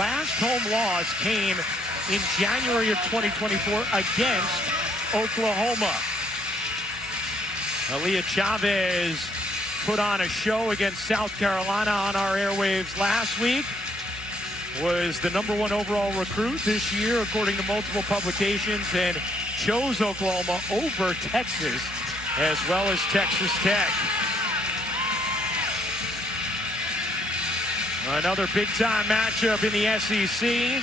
last home loss came in January of 2024 against Oklahoma. Aaliyah Chavez put on a show against South Carolina on our airwaves last week. Was the #1 overall recruit this year, according to multiple publications, and chose Oklahoma over Texas, as well as Texas Tech. Another big-time matchup in the SEC.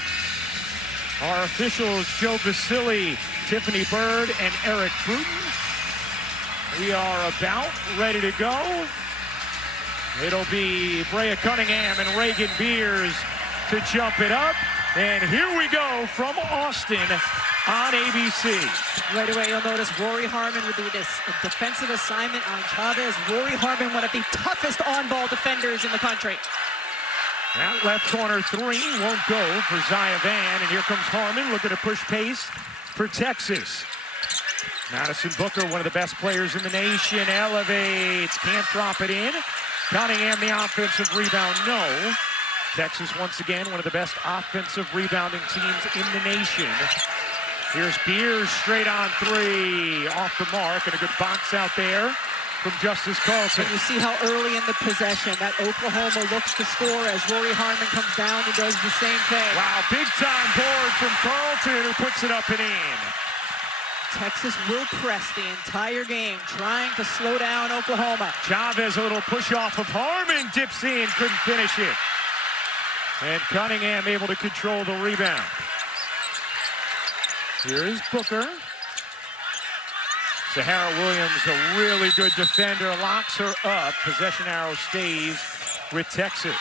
Our officials, Joe Vasili, Tiffany Bird, and Eric Bruton. We are about ready to go. It'll be Brea Cunningham and Reagan Beers to jump it up. And here we go from Austin on ABC. Right away, you'll notice Rory Harmon with the defensive assignment on Chavez. Rory Harmon, one of the toughest on-ball defenders in the country. That left corner three won't go for Zaya Van. And here comes Harmon looking to push pace for Texas. Madison Booker, one of the best players in the nation, elevates, can't drop it in. Cunningham, the offensive rebound, no. Texas, once again, one of the best offensive rebounding teams in the nation. Here's Beers, straight on three, off the mark, and a good box out there from Justice Carlson. And you see how early in the possession that Oklahoma looks to score as Rory Harmon comes down and does the same thing. Wow, big-time board from Carlton, who puts it up and in. Texas will press the entire game, trying to slow down Oklahoma. Chavez, a little push off of Harmon, dips in, couldn't finish it. And Cunningham able to control the rebound. Here is Booker. Sahara Williams, a really good defender, locks her up. Possession arrow stays with Texas.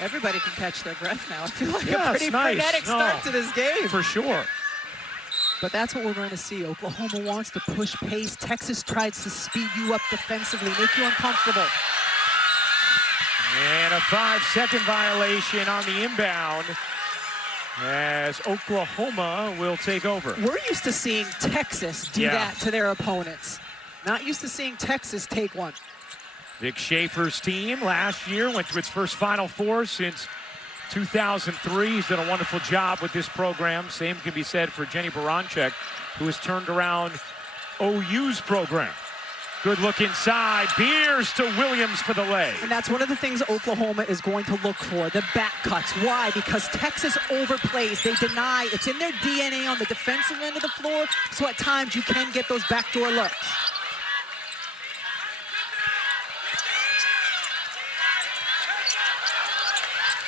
Everybody can catch their breath now. I feel like yeah, a pretty frenetic start to this game. For sure. But that's what we're going to see. Oklahoma wants to push pace. Texas tries to speed you up defensively, make you uncomfortable. And a 5-second violation on the inbound as Oklahoma will take over. We're used to seeing Texas do that to their opponents. Not used to seeing Texas take one. Vic Schaefer's team last year went to its first Final Four since 2003. He's done a wonderful job with this program. Same can be said for Jenny Baranczyk, who has turned around OU's program. Good look inside. Beers to Williams for the lay. And that's one of the things Oklahoma is going to look for, the back cuts. Why? Because Texas overplays. They deny. It's in their DNA on the defensive end of the floor, so at times you can get those backdoor looks.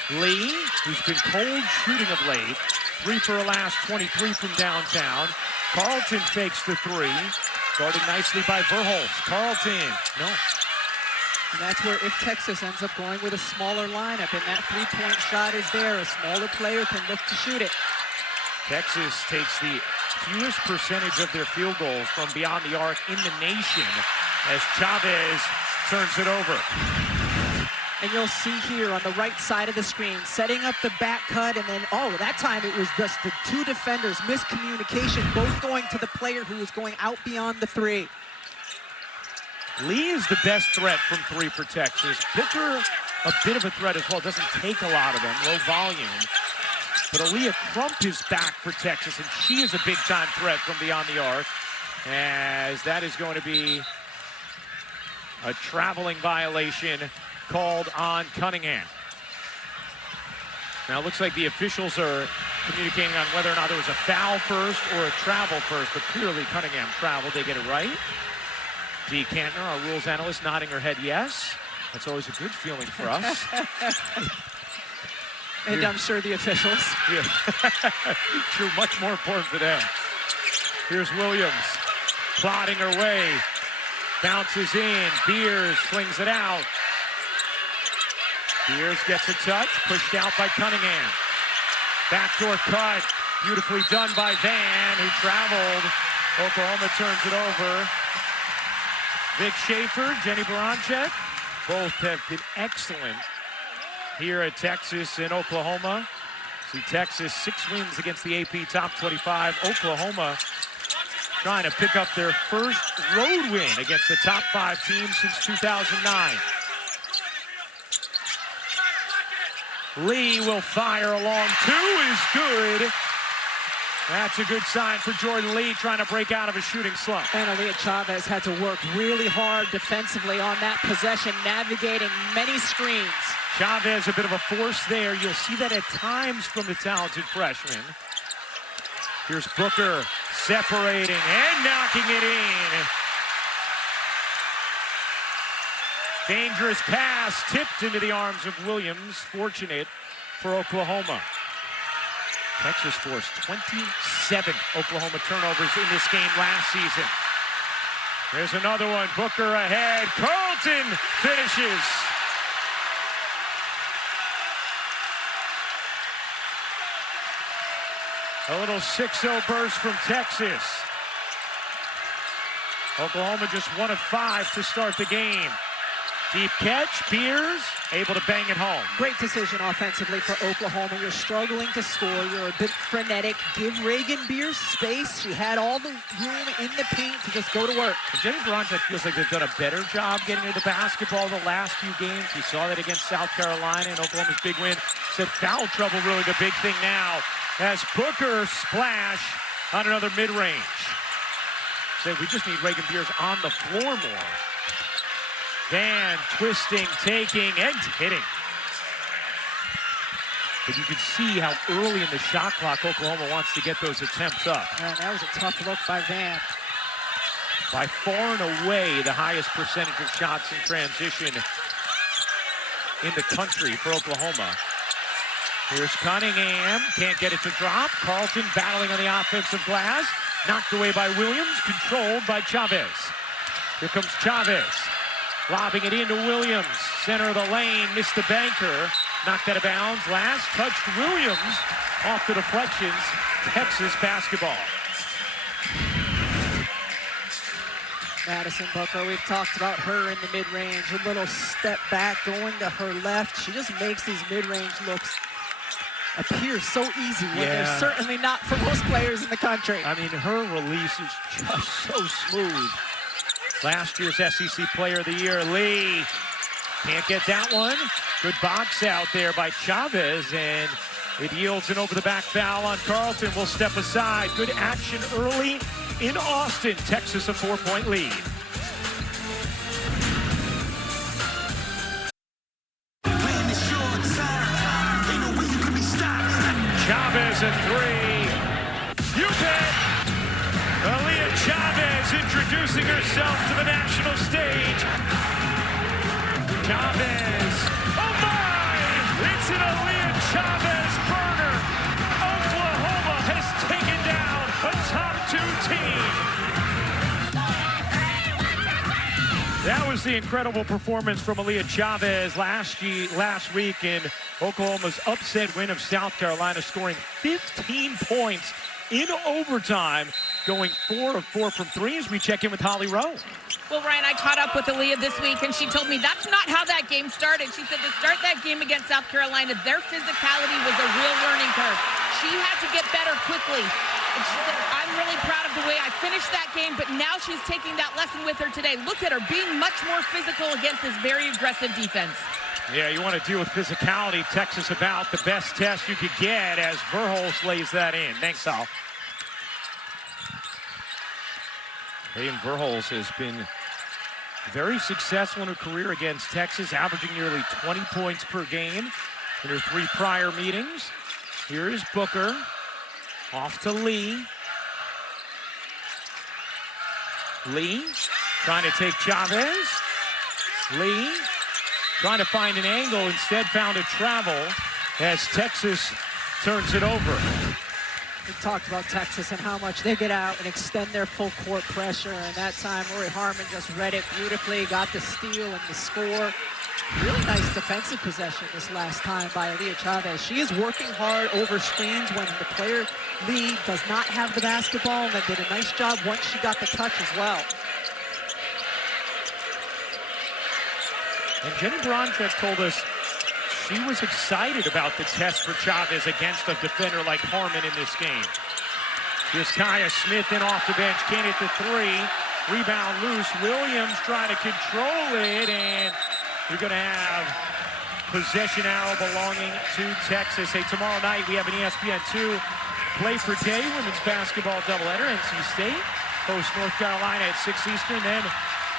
Lee, who's been cold shooting of late, 3 for her last 23 from downtown. Carlton fakes the three, guarded nicely by Verholst. Carlton, no. And that's where if Texas ends up going with a smaller lineup and that three-point shot is there, a smaller player can look to shoot it. Texas takes the fewest percentage of their field goals from beyond the arc in the nation as Chavez turns it over. And you'll see here on the right side of the screen, setting up the back cut, and then, that time it was just the two defenders, miscommunication, both going to the player who was going out beyond the three. Lee is the best threat from three for Texas. Booker, a bit of a threat as well, doesn't take a lot of them, low volume. But Aaliyah Crump is back for Texas, and she is a big-time threat from beyond the arc, as that is going to be a traveling violation called on Cunningham. Now it looks like the officials are communicating on whether or not there was a foul first or a travel first, but clearly Cunningham traveled. They get it right. Dee Kantner, our rules analyst, nodding her head yes. That's always a good feeling for us. And I'm sure the officials. Yeah. True, much more important for them. Here's Williams, plodding her way. Bounces in, Beers slings it out. Beers gets a touch, pushed out by Cunningham. Backdoor cut, beautifully done by Van, who traveled. Oklahoma turns it over. Vic Schaefer, Jenny Baranczyk, both have been excellent here at Texas and Oklahoma. See Texas 6 wins against the AP top 25. Oklahoma trying to pick up their first road win against the top 5 team since 2009. Lee will fire along. 2 is good. That's a good sign for Jordan Lee, trying to break out of a shooting slump. And Aaliyah Chavez had to work really hard defensively on that possession, navigating many screens. Chavez, a bit of a force there. You'll see that at times from the talented freshman. Here's Booker separating and knocking it in. Dangerous pass tipped into the arms of Williams. Fortunate for Oklahoma. Texas forced 27 Oklahoma turnovers in this game last season. There's another one. Booker ahead. Carlton finishes. A little 6-0 burst from Texas. Oklahoma just 1 of 5 to start the game. Deep catch, Beers able to bang it home. Great decision offensively for Oklahoma. You're struggling to score. You're a bit frenetic. Give Reagan Beers space. She had all the room in the paint to just go to work. And Jenny Bronchek feels like they've done a better job getting her the basketball the last few games. We saw that against South Carolina in Oklahoma's big win. Said foul trouble really the big thing now as Booker splash on another mid-range. Said we just need Reagan Beers on the floor more. Van twisting, taking, and hitting. But you can see how early in the shot clock Oklahoma wants to get those attempts up. Man, that was a tough look by Van. By far and away the highest percentage of shots in transition in the country for Oklahoma. Here's Cunningham, can't get it to drop. Carlton battling on the offensive glass. Knocked away by Williams, controlled by Chavez. Here comes Chavez. Lobbing it into Williams. Center of the lane, missed the banker. Knocked out of bounds. Last touched Williams off the deflections. Texas basketball. Madison Booker, we've talked about her in the mid-range. A little step back, going to her left. She just makes these mid-range looks appear so easy when they're certainly not for most players in the country. I mean, her release is just so smooth. Last year's SEC Player of the Year, Lee. Can't get that one. Good box out there by Chavez, and it yields an over-the-back foul on Carlton. Will step aside. Good action early in Austin. Texas a 4-point lead. Chavez a 3. You bet. Aaliyah Chavez introducing herself to the national stage. Chavez. Oh my! It's an Aaliyah Chavez burner. Oklahoma has taken down a top 2 team. That was the incredible performance from Aaliyah Chavez last week in Oklahoma's upset win of South Carolina, scoring 15 points in overtime, going 4 of 4 from 3 as we check in with Holly Rowe. Well, Ryan, I caught up with Aaliyah this week, and she told me that's not how that game started. She said to start that game against South Carolina, their physicality was a real learning curve. She had to get better quickly. And she said, I'm really proud of the way I finished that game, but now she's taking that lesson with her today. Look at her being much more physical against this very aggressive defense. Yeah, you want to deal with physicality. Texas about the best test you could get as Verhulst lays that in. Thanks, Al. Hayden Verhulst has been very successful in her career against Texas, averaging nearly 20 points per game in her 3 prior meetings. Here is Booker. Off to Lee. Lee trying to take Chavez. Lee trying to find an angle, instead found a travel as Texas turns it over. We talked about Texas and how much they get out and extend their full court pressure, and that time Lori Harmon just read it beautifully, got the steal and the score. Really nice defensive possession this last time by Aaliyah Chavez. She is working hard over screens when the player, Lee, does not have the basketball, and then did a nice job once she got the touch as well. And Jenny Bronchek told us she was excited about the test for Chavez against a defender like Harmon in this game. Here's Kaya Smith in off the bench. Can't hit the three. Rebound loose. Williams trying to control it, and you're going to have possession arrow belonging to Texas. Hey, tomorrow night we have an ESPN2 play for day women's basketball doubleheader. NC State hosts North Carolina at 6 Eastern. Then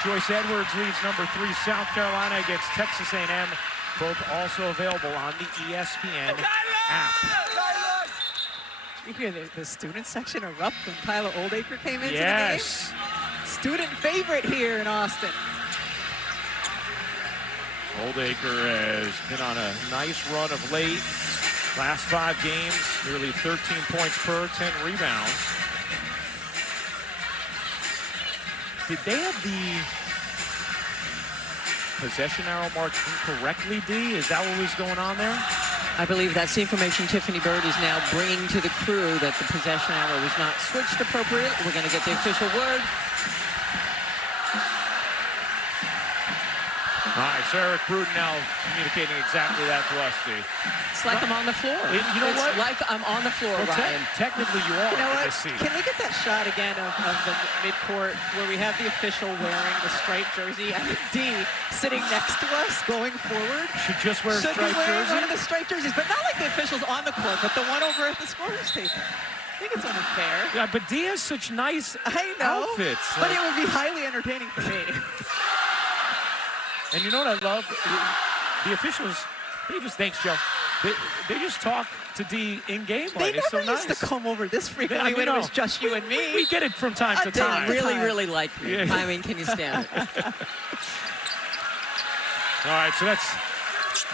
Joyce Edwards leads number 3 South Carolina against Texas A&M. Both also available on the ESPN app. You hear the student section erupt when Kyla Oldacre came into the game? Yes. Student favorite here in Austin. Oldacre has been on a nice run of late. Last 5 games, nearly 13 points per, 10 rebounds. Did they have the possession arrow marked incorrectly, D? Is that what was going on there? I believe that's the information Tiffany Bird is now bringing to the crew, that the possession arrow was not switched appropriately. We're going to get the official word. All right, so Eric Bruton now communicating exactly that to us, D. It's like I'm on the floor. You know what? It's like I'm on the floor, Well, Ryan. technically you are. You know in what? this scene. Can we get that shot again of the midcourt where we have the official wearing the striped jersey and D sitting next to us going forward? Should just wear a Should be striped wearing jersey? one of the striped jerseys, but not like the officials on the court, but the one over at the scorer's table. I think it's unfair. Yeah, but D has such nice I know, outfits. but it would be highly entertaining for me. And you know what I love? The officials, they just, thanks, Joe. They just talk to D in game. They It's so never used nice. to come over this frequently I when it know. was just you and me. We get it from time to I did. time. Really, time. really like me. Yeah. I mean, can you stand it? All right, so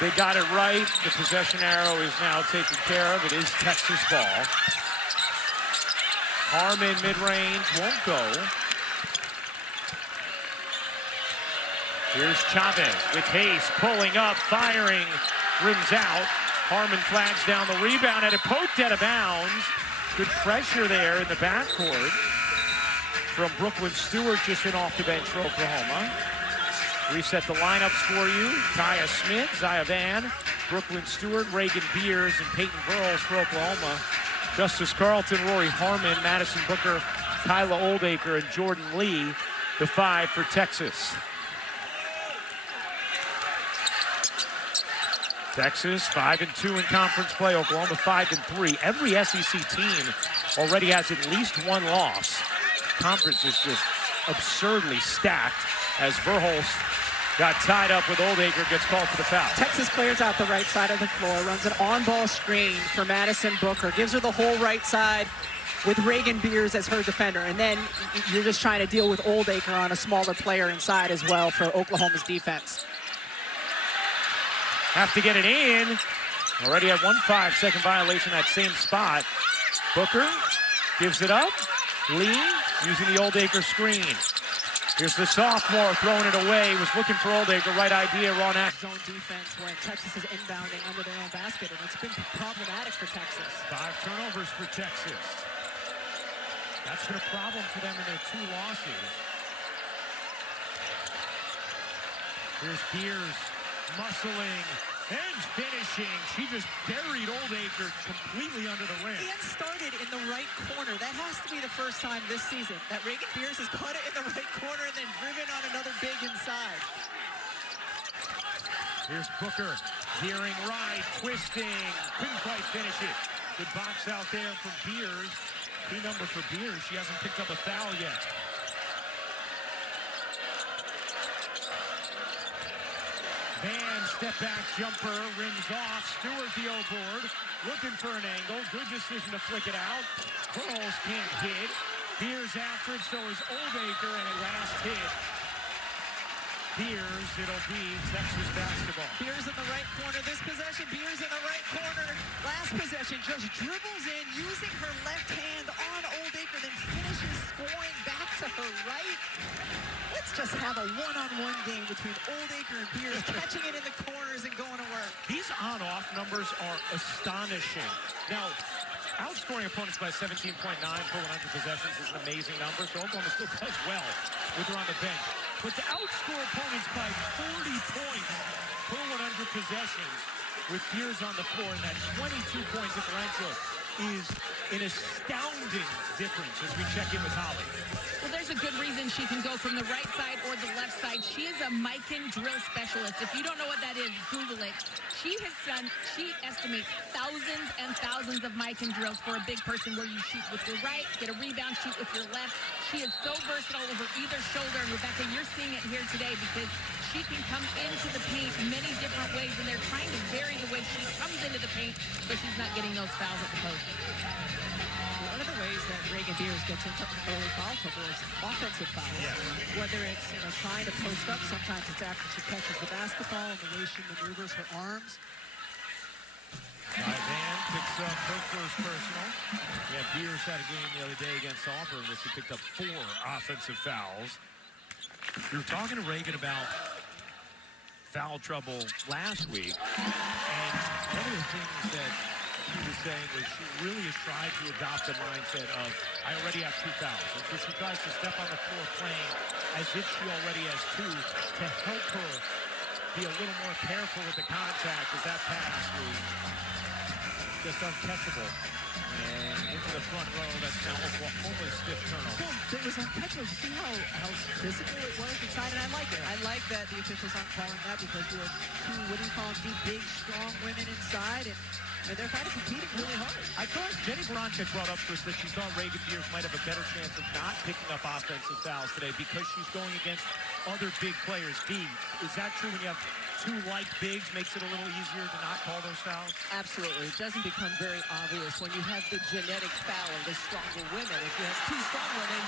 they got it right. The possession arrow is now taken care of. It is Texas ball. Harmon mid-range won't go. Here's Chavez with Hayes pulling up, firing, rims out. Harmon flags down the rebound, had it poked out of bounds. Good pressure there in the backcourt from Brooklyn Stewart, just in off the bench for Oklahoma. Reset the lineups for you. Kaya Smith, Zaya Van, Brooklyn Stewart, Reagan Beers, and Peyton Burles for Oklahoma. Justice Carlton, Rory Harmon, Madison Booker, Kyla Oldacre, and Jordan Lee, the 5 for Texas. Texas 5-2 in conference play. Oklahoma 5-3. Every SEC team already has at least one loss. Conference is just absurdly stacked as Verhulst got tied up with Oldacre, gets called for the foul. Texas clears out the right side of the floor, runs an on-ball screen for Madison Booker, gives her the whole right side with Reagan Beers as her defender. And then you're just trying to deal with Oldacre on a smaller player inside as well for Oklahoma's defense. Have to get it in. Already had 1 5-second violation that same spot. Booker gives it up. Lee using the Oldacre screen. Here's the sophomore throwing it away. Was looking for Oldacre. Right idea, wrong act. Zone defense when Texas is inbounding under their own basket, and it's been problematic for Texas. 5 turnovers for Texas. That's been a problem for them in their 2 losses. Here's Beers muscling and finishing. She just buried Oldacre completely under the rim. Ian started in the right corner. That has to be the first time this season that Reagan Beers has caught it in the right corner and then driven on another big inside. Here's Booker veering right, twisting, couldn't quite finish it. Good box out there from Beers. Key number for Beers. She hasn't picked up a foul yet. Van step back jumper, rims off. Stewart the O-board, looking for an angle. Good decision to flick it out. Burles can't hit. Beers after it, so is Oldacre, and at last hit. Beers, it'll be Texas basketball. Beers in the right corner this possession. Beers in the right corner. Last possession, just dribbles in, using her left hand on Oldacre, then finishes scoring back to her right. Let's just have a one-on-one game between Oldacre and Beers, catching it in the corners and going to work. These on-off numbers are astonishing. Now, outscoring opponents by 17.9 per 100 possessions is an amazing number, so Oklahoma still does well with her on the bench. But to outscore opponents by 40 points per 100 possessions with Beers on the floor and that 22-point differential is an astounding difference as we check in with Holly. Well, there's a good reason she can go from the right side or the left side. She is a mic and drill specialist. If you don't know what that is, Google it. She estimates thousands and thousands of mic and drills for a big person where you shoot with your right, get a rebound, shoot with your left. She is so versatile over either shoulder. And Rebecca, you're seeing it here today because she can come into the paint many different ways, and they're trying to vary the way she comes into the paint so she's not getting those fouls at the post. One of the ways that Reagan Beers gets into early foul trouble is offensive fouls. Yes. Whether it's trying to post up, sometimes it's after she catches the basketball and the way she maneuvers her arms. Van picks up her first personal. Yeah, Beers had a game the other day against Auburn where she picked up 4 offensive fouls. We were talking to Reagan about foul trouble last week, and one of the things that she was saying was she really has tried to adopt the mindset of, I already have 2 fouls. And so she tries to step on the floor playing as if she already has 2 to help her be a little more careful with the contact, as that pass was just uncatchable. And into the front row, that's now Oklahoma's 5th turnover. Well, it was uncatchable. See how physical it was inside, and I like it. I like that the officials aren't calling that because you have 2, what do you call them, deep, big, strong women inside, and they're kind of competing really hard. I thought Jenny Baranczyk brought up for us that she thought Reagan Beers might have a better chance of not picking up offensive fouls today because she's going against other big players. Is that true when you have 2 like bigs, makes it a little easier to not call those fouls? Absolutely. It doesn't become very obvious when you have the genetic foul of the stronger women. If you have 2 strong women,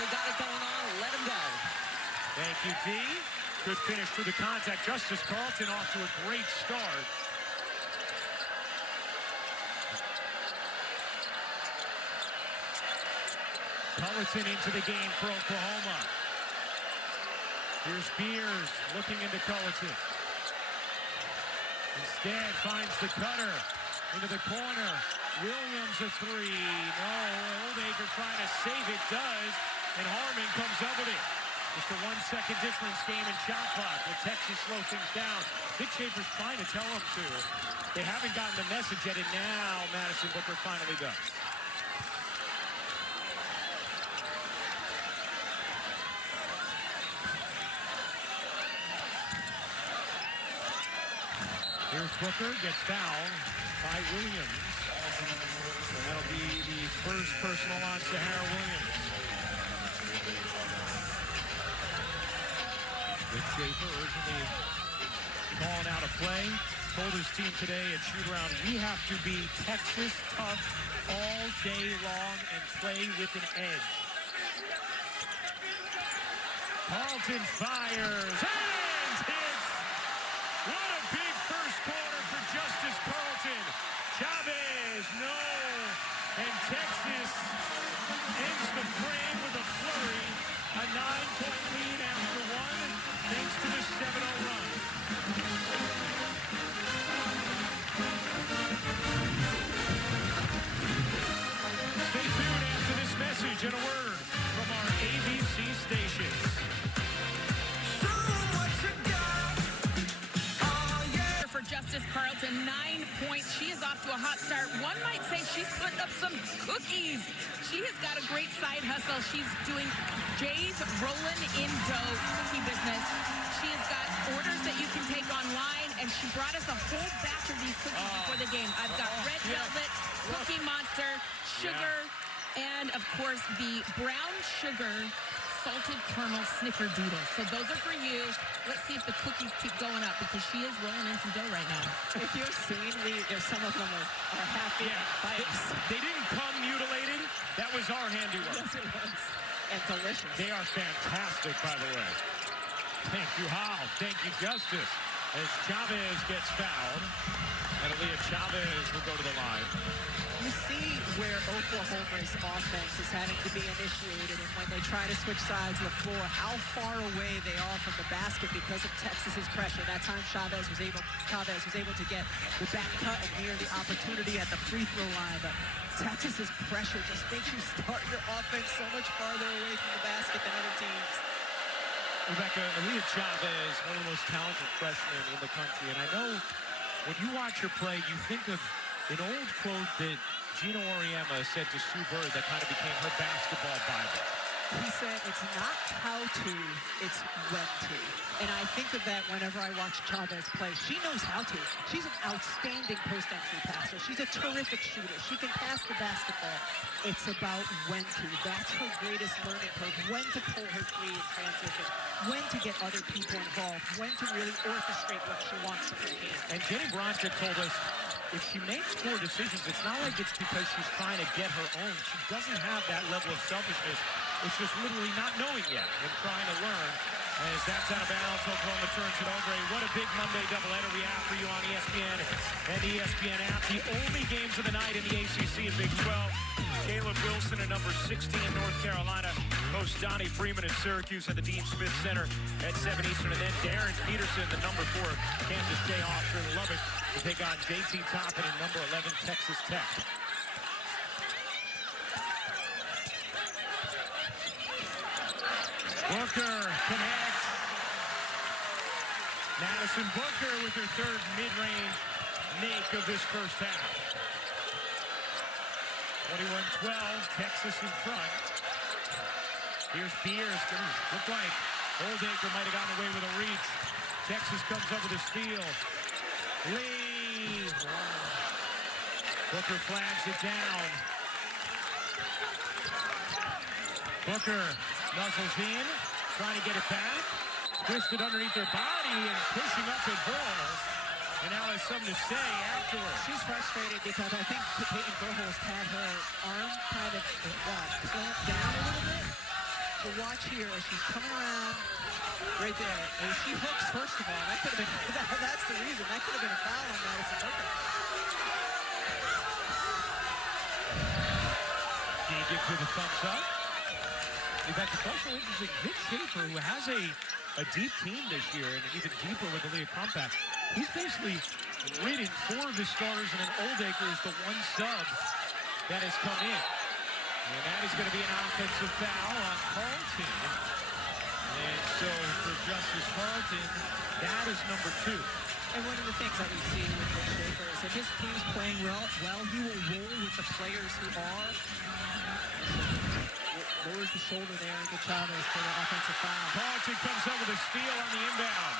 they got it going on, let them go. Thank you, D. Good finish through the contact. Justice Carlton off to a great start. Culleton into the game for Oklahoma. Here's Beers looking into Culleton. Instead finds the cutter into the corner. Williams a 3. No, Oldacre trying to save it, does, and Harmon comes up with it. Just a 1-second difference game in shot clock. Will Texas slow things down? Dick Schaefer's trying to tell them to. They haven't gotten the message yet, and now Madison Booker finally does. Here's Booker, gets fouled by Williams. And that'll be the first personal on Sahara Williams. Dick Schaefer urgently calling out a play. Told his team today at shoot-around, we have to be Texas tough all day long and play with an edge. Carlton fires and hits. What a big first quarter for Justice Carlton. Chavez, no. And Texas ends the frame with a flurry. A 9-point lead after 1, thanks to the 7-0 run. Stay tuned after this message and a word from our ABC stations. For Justice Carlton, 9 points. She is off to a hot start. One might say she's putting up some cookies. She has got a great side hustle. She's doing Jay's Rollin' in Dough cookie business. She has got orders that you can take online, and she brought us a whole batch of these cookies before the game. I've got red velvet, Cookie Monster, sugar, and of course the brown sugar salted caramel snickerdoodle. So those are for you. Let's see if the cookies keep going up because she is rolling in some dough right now. If you're seeing there's some of them are happy bites. They didn't come mutilated. That was our handiwork. Yes, it was. And delicious. They are fantastic, by the way. Thank you, Hal. Thank you, Justice. As Chavez gets fouled, and Aaliyah Chavez will go to the line. You see where Oklahoma's offense is having to be initiated, and when they try to switch sides of the floor, how far away they are from the basket because of Texas's pressure. That time Chavez was able to get the back cut and near the opportunity at the free throw line. But Texas's pressure just makes you start your offense so much farther away from the basket than other teams. Rebecca, Aaliyah Chavez, one of the most talented freshmen in the country, and I know when you watch her play, you think of an old quote that Gino Auriemma said to Sue Bird that kind of became her basketball Bible? He said it's not how to, it's when to. And I think of that whenever I watch Chavez play. She knows how to. She's an outstanding post-entry passer. She's a terrific shooter. She can pass the basketball. It's about when to. That's her greatest learning curve. When to pull her three in transition. When to get other people involved. When to really orchestrate what she wants in her game. And Jenny Bronchick told us if she makes poor decisions, it's not like it's because she's trying to get her own. She doesn't have that level of selfishness. It's just literally not knowing yet and trying to learn. As that's out of bounds, Oklahoma turns it over. What a big Monday doubleheader we have for you on ESPN and the ESPN app. The only games of the night in the ACC and Big 12. Caleb Wilson at number 16 in North Carolina hosts Donnie Freeman in Syracuse at the Dean Smith Center at 7 Eastern. And then Darren Peterson, the number 4 Kansas Jayhawks in Lubbock, to take on JT Toppin and number 11 Texas Tech. Booker connects. Madison Booker with her third mid-range make of this first half. 21-12, Texas in front. Here's Beers. Looked like Oldacre might have gotten away with a reach. Texas comes up with a steal. Lee. Booker flags it down. Booker nuzzles in, trying to get it back. Twisted underneath their body and pushing up at Verhulst. And now has something to say afterwards. She's frustrated because I think Peyton Verhulst had her arm kind of clamped down a little bit. But watch here as she's coming around right there. And she hooks, first of all. That could have been, that's the reason. That could have been a foul on Madison Booker. He gives her the thumbs up. In fact, it's also interesting, Vic Schaefer, who has a deep team this year, and even deeper with the Leah Compact, he's basically ridden 4 of his starters, and then Oldacre is the one sub that has come in. And that is going to be an offensive foul on Carlton. And so for Justice Carlton, that is number 2. And one of the things that we see with Vic Schaefer is if his team's playing well, he will roll with the players who are. Lowers the shoulder there and good Chavez for the offensive foul. Carlton comes up with a steal on the inbound.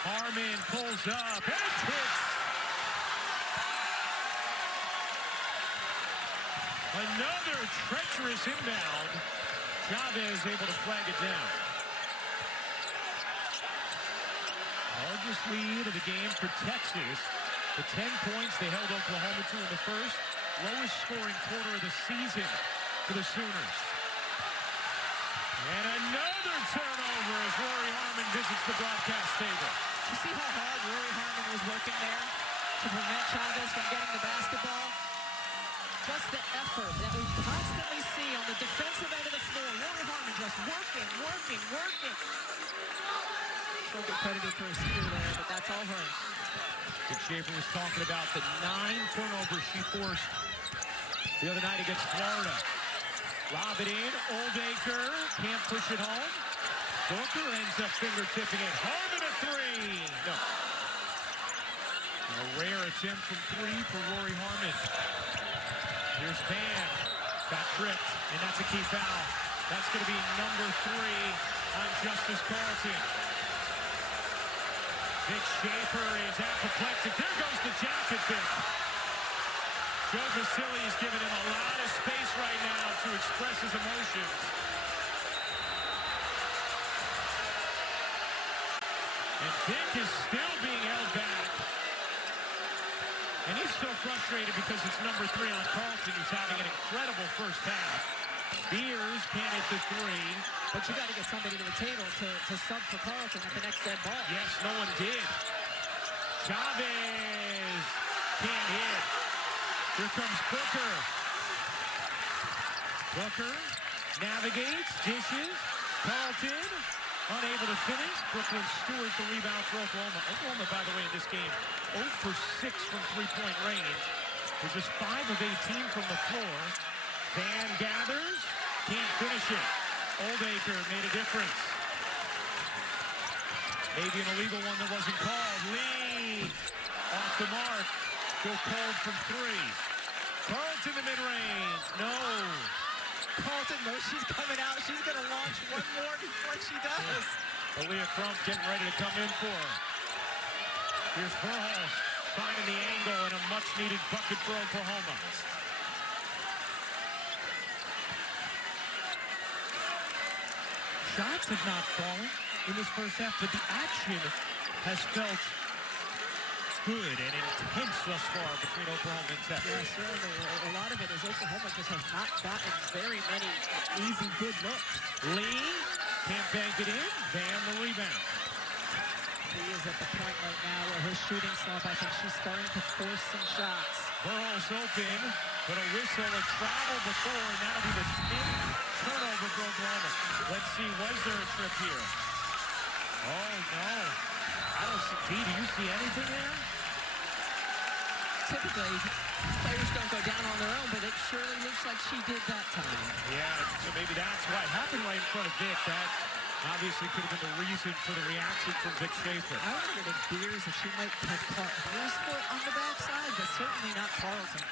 Harmon pulls up and hits. Another treacherous inbound. Chavez able to flag it down. Largest lead of the game for Texas. The 10 points they held Oklahoma to in the first. Lowest scoring quarter of the season for the Sooners. And another turnover as Rory Harmon visits the broadcast table. You see how hard Rory Harmon was working there to prevent Chavez from getting the basketball? Just the effort that we constantly see on the defensive end of the floor. Rory Harmon just working. So good credit for a steal there, but that's all her. Vic Schaefer was talking about the 9 turnovers she forced the other night against Florida. Lob it in. Oldacre can't push it home. Booker ends up fingertipping it. Harmon a 3. No. A rare attempt from 3 for Rory Harmon. Here's Van. Got tripped, and that's a key foul. That's going to be number 3 on Justice Carlton. Vic Schaefer is apoplectic. There goes the jacket pick. Joe Vasili is giving him a lot of space right now to express his emotions. And Vic is still being held back. And he's still frustrated because it's number 3 on Carlton, who's having an incredible first half. Beers can't hit the 3. But you got to get somebody to the table to sub for Carlton at the next dead ball. Yes, no one did. Chavez can't hit. Here comes Booker. Booker navigates, dishes. Carlton unable to finish. Brooklyn Stewart the rebound for Oklahoma. Oklahoma, by the way, in this game, 0 for 6 from three-point range. They're just 5 of 18 from the floor. Van gathers, can't finish it. Oldacre made a difference. Maybe an illegal one that wasn't called. Lee off the mark. Still cold from three. Carlton the mid-range. No. Carlton knows she's coming out. She's going to launch one more before she does. Aaliyah Crump getting ready to come in for her. Here's Verhulst finding the angle and a much-needed bucket for Oklahoma. Shots have not fallen in this first half, but the action has felt good and intense thus far between Oklahoma and Texas. Yeah, certainly. A lot of it is Oklahoma just has not gotten very many easy, good looks. Lee can't bank it in. Van the rebound. He is at the point right now where her shooting slump, I think she's starting to force some shots. Verhulst open, but a whistle, a travel before, and that'll be the 10th turnover for Oklahoma. Let's see, was there a trip here? Oh, no. I don't see, do you see anything there? Typically, players don't go down on their own, but it surely looks like she did that time. Yeah, so maybe that's why it happened right in front of Vic. That obviously could have been the reason for the reaction from Vic Schaefer. I wondered if Beers, if she might have caught Beers' foot on the backside, but certainly not Carlton.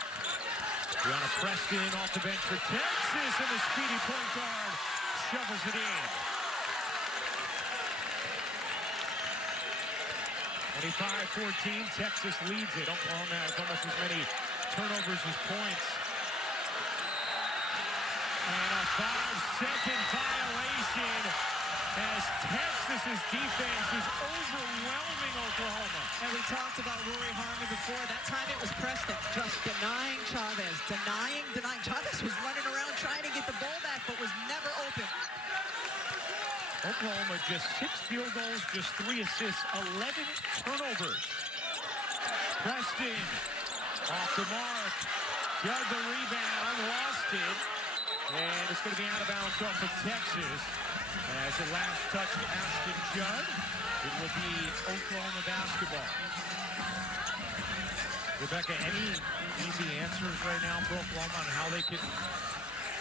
Brianna Preston off the bench for Texas, and the speedy point guard shovels it in. 25-14, Texas leads it. Oklahoma has almost as many turnovers as points. And a 5-second violation as Texas's defense is overwhelming Oklahoma. And we talked about Rory Harmon before. That time it was Preston just denying Chavez. Denying. Chavez was running around trying to get the ball back, but was never open. Oklahoma just 6 field goals, just 3 assists, 11 turnovers. Preston off the mark, dug the rebound, lost it, and it's going to be out of bounds off of Texas. As the last touch of Ashton Judd, it will be Oklahoma basketball. Rebecca, any easy answers right now for Oklahoma on how they can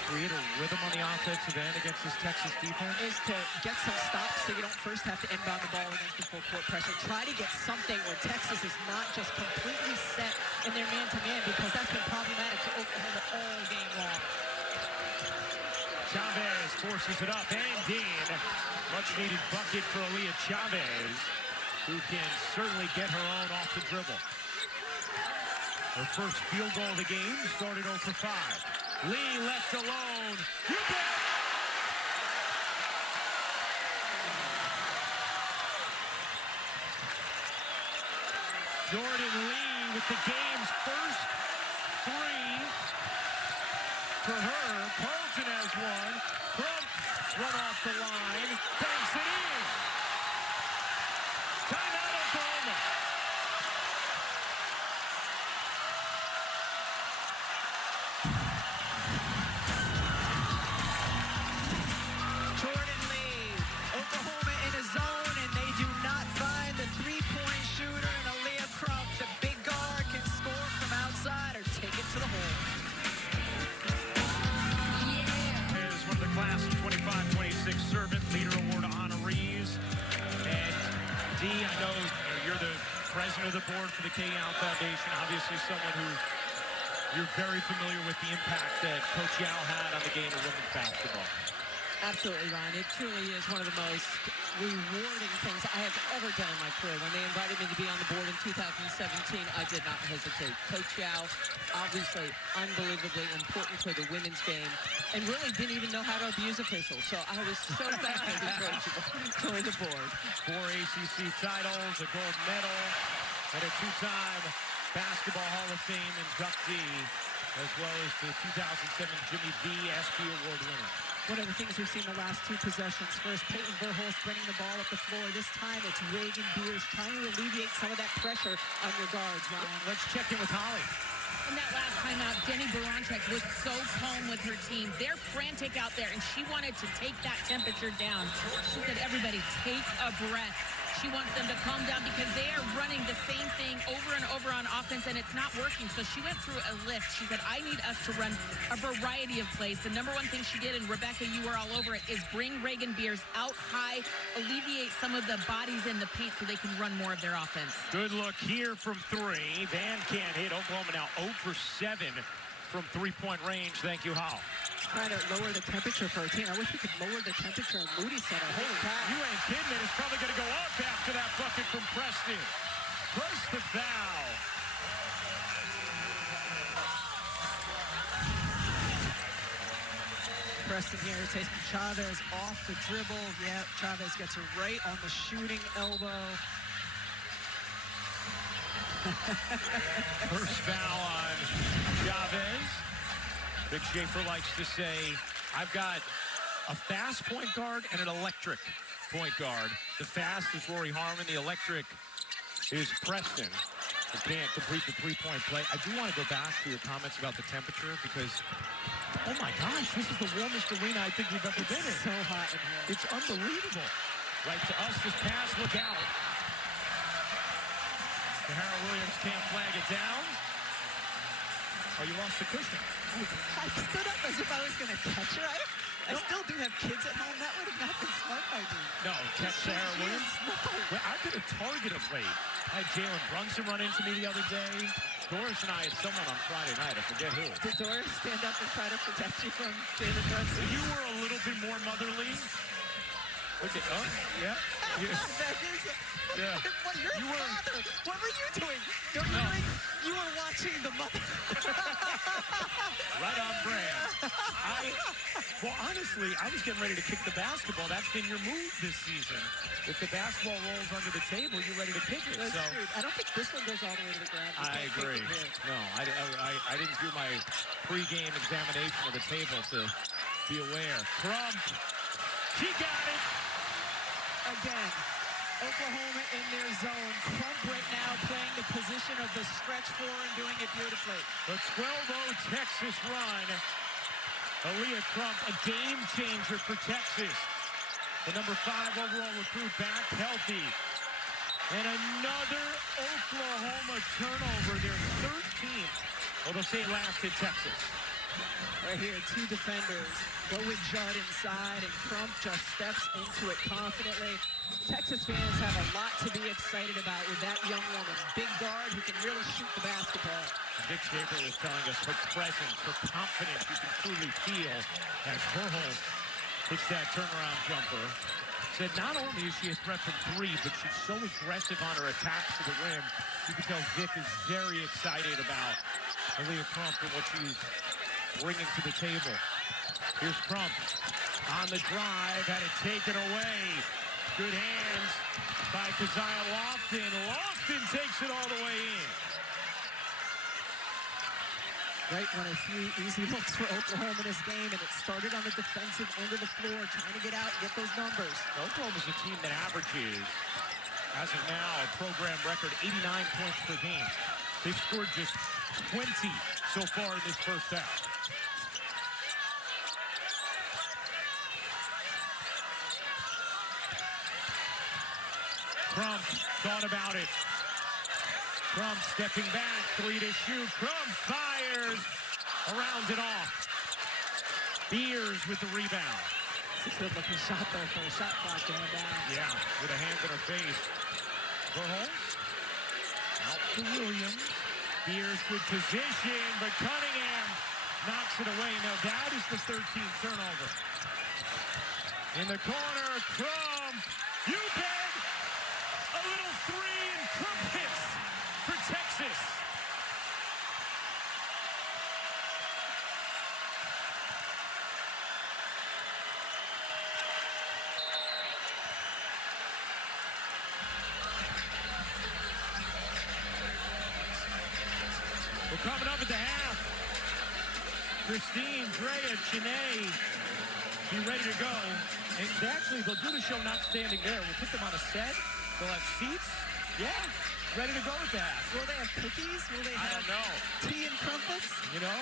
create a rhythm on the offensive end against this Texas defense? Is to get some stops so you don't first have to inbound the ball against the full court pressure. Try to get something where Texas is not just completely set in their man-to-man, because that's been problematic to Oklahoma all game long. Chavez forces it up and in. Much needed bucket for Aaliyah Chavez, who can certainly get her own off the dribble. Her first field goal of the game started 0 for 5. Lee left alone. You bet! Jordan Lee with the game's first 3 for her. Carlton has one. Crump run off the line. Banks it in. Timeout Oklahoma. Jordan Lee, Oklahoma in a zone, and they do not find the three-point shooter. And Aaliyah Crump, the big guard, can score from outside or take it to the hole. Is one of the class of 25-26 Servant Leader Award honorees. And Dee, I know you're the president of the board for the K-Yow Foundation. Obviously someone who you're very familiar with the impact that Coach Yao had on the game of women's basketball. Absolutely, Ryan. It truly is one of the most rewarding things I have ever done in my career. When they invited me to be on the board in 2017, I did not hesitate. Coach Yao, obviously unbelievably important to the women's game, and really didn't even know how to abuse officials. So I was so thankful to join the board. 4 ACC titles, a gold medal, and a 2-time Basketball Hall of Fame inductee, as well as the 2007 Jimmy V. ESPY Award winner. One of the things we've seen the last 2 possessions. First, Peyton Verhulst bringing the ball up the floor. This time, it's Reagan Beers trying to alleviate some of that pressure on your guards, Ryan. Let's check in with Holly. In that last timeout, Jenny Baranczyk was so calm with her team. They're frantic out there, and she wanted to take that temperature down. She said, everybody, take a breath. She wants them to calm down because they are running the same thing over and over on offense, and it's not working. So she went through a list. She said, I need us to run a variety of plays. The number one thing she did, and Rebecca, you were all over it, is bring Reagan Beers out high, alleviate some of the bodies in the paint so they can run more of their offense. Good look here from 3. Van can't hit. Oklahoma now 0 for 7 from three-point range. Thank you, Howell. Trying to lower the temperature for our team. I wish we could lower the temperature in Moody Center. Holy cow. You ain't kidding it. It's probably going to go up after that bucket from Preston. First the foul. Preston here taking Chavez off the dribble. Yeah, Chavez gets her right on the shooting elbow. First foul on Chavez. Vic Schaefer likes to say, I've got a fast point guard and an electric point guard. The fast is Rory Harmon. The electric is Preston. Who can't complete the three-point play. I do want to go back to your comments about the temperature because, oh my gosh, this is the warmest arena I think we've ever been in. So hot in here. It's unbelievable. Right to us, this pass, look out. Sahara Williams can't flag it down. Oh, you lost the cushion. I stood up as if I was going to catch her. I still do have kids at home. That would have not been smart by me. No, catch Sahara Williams? No. Well, I could have targeted late. I had Jalen Brunson run into me the other day. Doris and I had someone on Friday night. I forget who. Did Doris stand up and try to protect you from Jalen Brunson? You were a little bit more motherly. Look at, oh, yeah. That is, Yeah. What, your You were- father? What were you doing? You were watching the mother. Right on brand. Well, honestly, I was getting ready to kick the basketball. That's been your move this season. If the basketball rolls under the table, you're ready to kick it. That's So true. I don't think this one goes all the way to the ground. You I can't kick agree. it here. No, I didn't do my pregame examination of the table to be aware. Crump. She got it. Again, Oklahoma in their zone. Crump right now playing the position of the stretch four and doing it beautifully. The 12-0 Texas run. Aaliyah Crump, a game changer for Texas. The number 5 overall recruit back healthy. And another Oklahoma turnover. Their 13th. Well, they'll say last in Texas. Right here, 2 defenders. Go with Judd inside, and Crump just steps into it confidently. Texas fans have a lot to be excited about with that young woman. Big guard who can really shoot the basketball. Vic Schaefer was telling us her presence, her confidence, you can truly feel as Verholst hits that turnaround jumper. Said not only is she a threat from 3, but she's so aggressive on her attacks to the rim. You can tell Vic is very excited about Aaliyah Crump and what she's bringing to the table. Here's Crump on the drive, had it taken away. Good hands by Keziah Lofton. Lofton takes it all the way in. Right, one of a few easy looks for Oklahoma in this game, and it started on the defensive end of the floor, trying to get out, get those numbers. Oklahoma's a team that averages, as of now, a program record 89 points per game. They've scored just 20 so far in this first half. Crump thought about it. Crump stepping back, 3 to shoot. Crump fires, around and off. Beers with the rebound. It's a good looking shot there for a shot clock going down. Yeah, with a hand in her face. Verholst out to Williams. Beers good position, but Cunningham knocks it away. Now that is the 13th turnover. In the corner, Crump. You bet. A little 3 and Crump hits for Texas. We're coming up at the half. Christine, Drea, Chene, be ready to go. And actually, they'll do the show not standing there. We'll put them on a set. They'll have seats. Yeah, ready to go with that. Will they have cookies? Will they I have don't know. tea and crumpets? You know,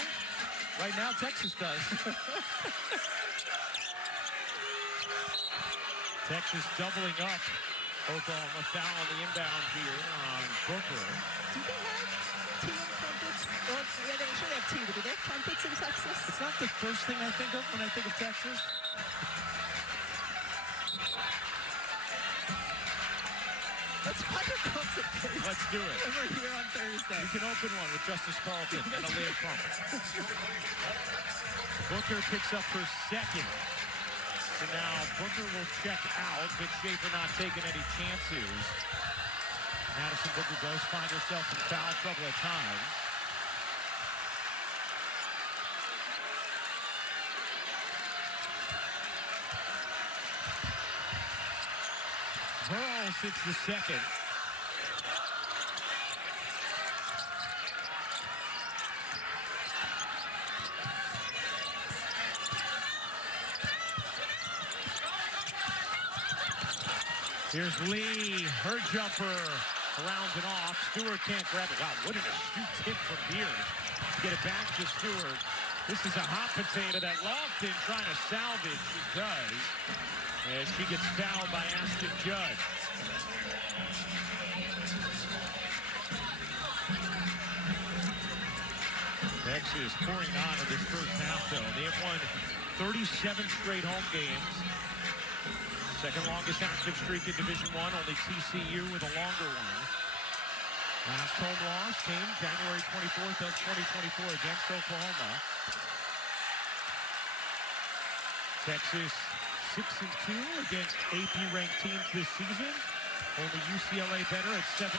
right now Texas does. Texas doubling up Oklahoma foul on the inbound here on Booker. Do they have tea and crumpets? Well, yeah, they sure have tea, but do they have crumpets in Texas? It's not the first thing I think of when I think of Texas. Let's find a crumpet taste. Let's do it. Over here on Thursday. You can open one with Justice Carlton and Aaliyah Crumpet. Booker picks up her second. So now Booker will check out. Vic Schaefer not taking any chances. Madison Booker does find herself in foul trouble at times. Burrows hits the second. Here's Lee, her jumper, rounds it off. Stewart can't grab it. Wow, what an astute tip from Beers to get it back to Stewart. This is a hot potato that Lofton trying to salvage. She does. As she gets fouled by Ashton Judge. Texas pouring on in this first half, though. They have won 37 straight home games. Second longest active streak in Division I, only TCU with a longer one. Last home loss came January 24th of 2024 against Oklahoma. Texas 6-2 against AP-ranked teams this season. Only UCLA better at 7-1.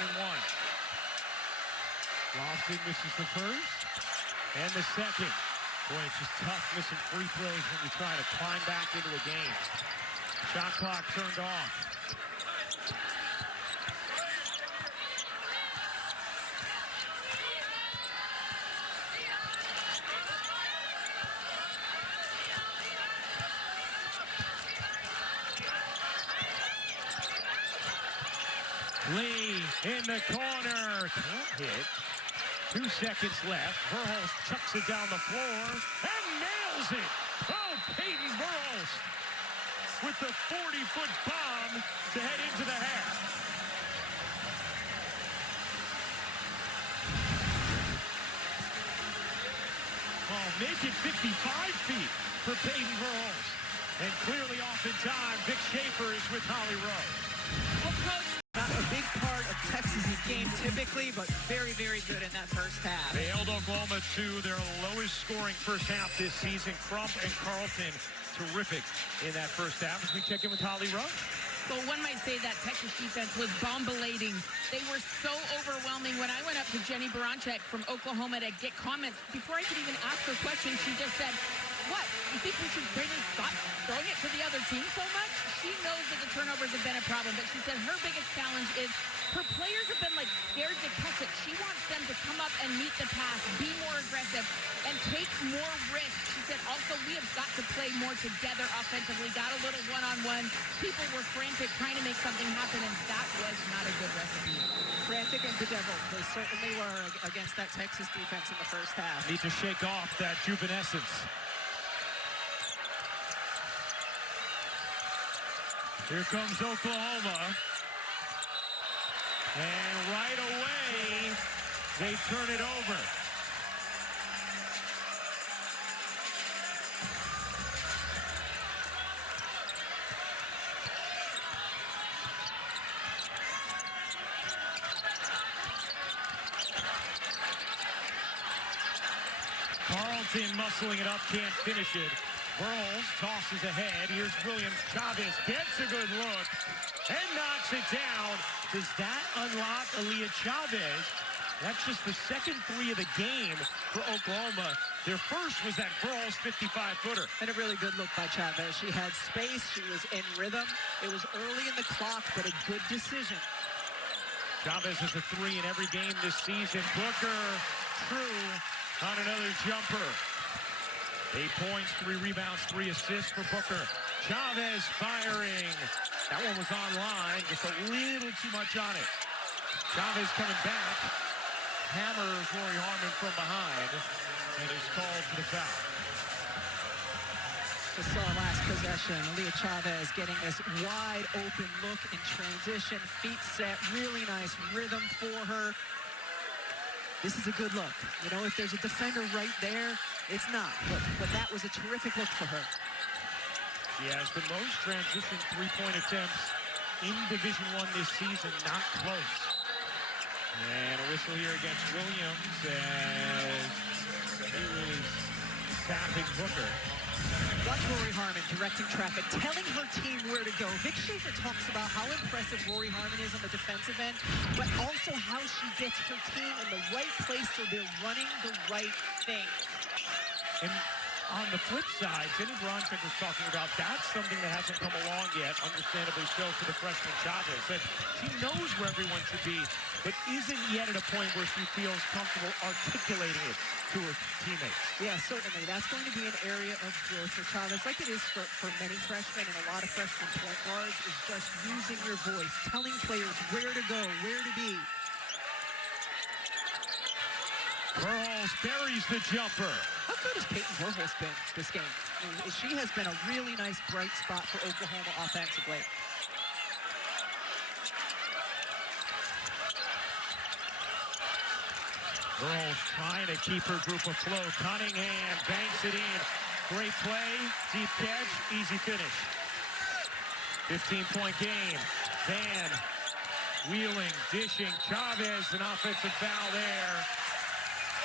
Lofton misses the first and the second. Boy, it's just tough missing free throws when you try to climb back into a game. Shot clock turned off. Lee in the corner. Can't hit. 2 seconds left. Verhulst chucks it down the floor and nails it. Oh, Peyton Verhulst with the 40-foot bomb to head into the half. Oh, make it 55 feet for Peyton Verhulst. And clearly off in time, Vic Schaefer is with Holly Rowe. Well, Coach, Not a big part of Texas's game typically, but very, very good in that first half. They held Oklahoma to their lowest scoring first half this season. Crump and Carlton terrific in that first half. As we check in with Holly Rowe. well, one might say that Texas defense was bomb-belating. They were so overwhelming. When I went up to Jenny Baranchek from Oklahoma to get comments, before I could even ask her questions, she just said, what, you think we should really stop throwing it to the other team so much? She knows that the turnovers have been a problem, but she said her biggest challenge is her players have been like scared to catch it. She wants them to come up and meet the pass, be more aggressive, and take more risks. She said also we have got to play more together offensively, got a little one-on-one. People were frantic trying to make something happen, and that was not a good recipe. Frantic and bedeviled. They certainly were against that Texas defense in the first half. Need to shake off that juvenescence. Here comes Oklahoma. And right away, they turn it over. Carlton muscling it up, can't finish it. Burles tosses ahead. Here's Williams. Chavez gets a good look and knocks it down. Does that unlock Aaliyah Chavez? That's just the second three of the game for Oklahoma. Their first was that Burles 55-footer. And a really good look by Chavez. She had space. She was in rhythm. It was early in the clock, but a good decision. Chavez has a three in every game this season. Booker, true on another jumper. 8 points, 3 rebounds, 3 assists for Booker. Chavez firing. That one was online, just a little too much on it. Chavez coming back. Hammers Rory Harmon from behind and is called for the foul. Just saw last possession. possession. Aaliyah Chavez getting this wide open look in transition. Feet set, really nice rhythm for her. This is a good look. You know, if there's a defender right there, it's not. But that was a terrific look for her. She has the most transition three-point attempts in Division I this season, not close. And a whistle here against Williams as he was tapping Booker. Watch Rory Harmon directing traffic, telling her team where to go. Vic Schaefer talks about how impressive Rory Harmon is on the defensive end, but also how she gets her team in the right place so they're running the right thing. And on the flip side, Jenny Bronchick was talking about that's something that hasn't come along yet, understandably so, for the freshman Chavez. That she knows where everyone should be, but isn't yet at a point where she feels comfortable articulating it to her teammates. Yeah, certainly. That's going to be an area of growth for Chavez, like it is for many freshmen and a lot of freshman point guards, is just using your voice, telling players where to go, where to be. Verhulst buries the jumper. How good has Peyton Verhulst been this game? I mean, she has been a really nice bright spot for Oklahoma offensively. Verhulst trying to keep her group afloat. Cunningham banks it in. Great play, deep catch, easy finish. 15-point game. Van wheeling, dishing. Chavez, an offensive foul there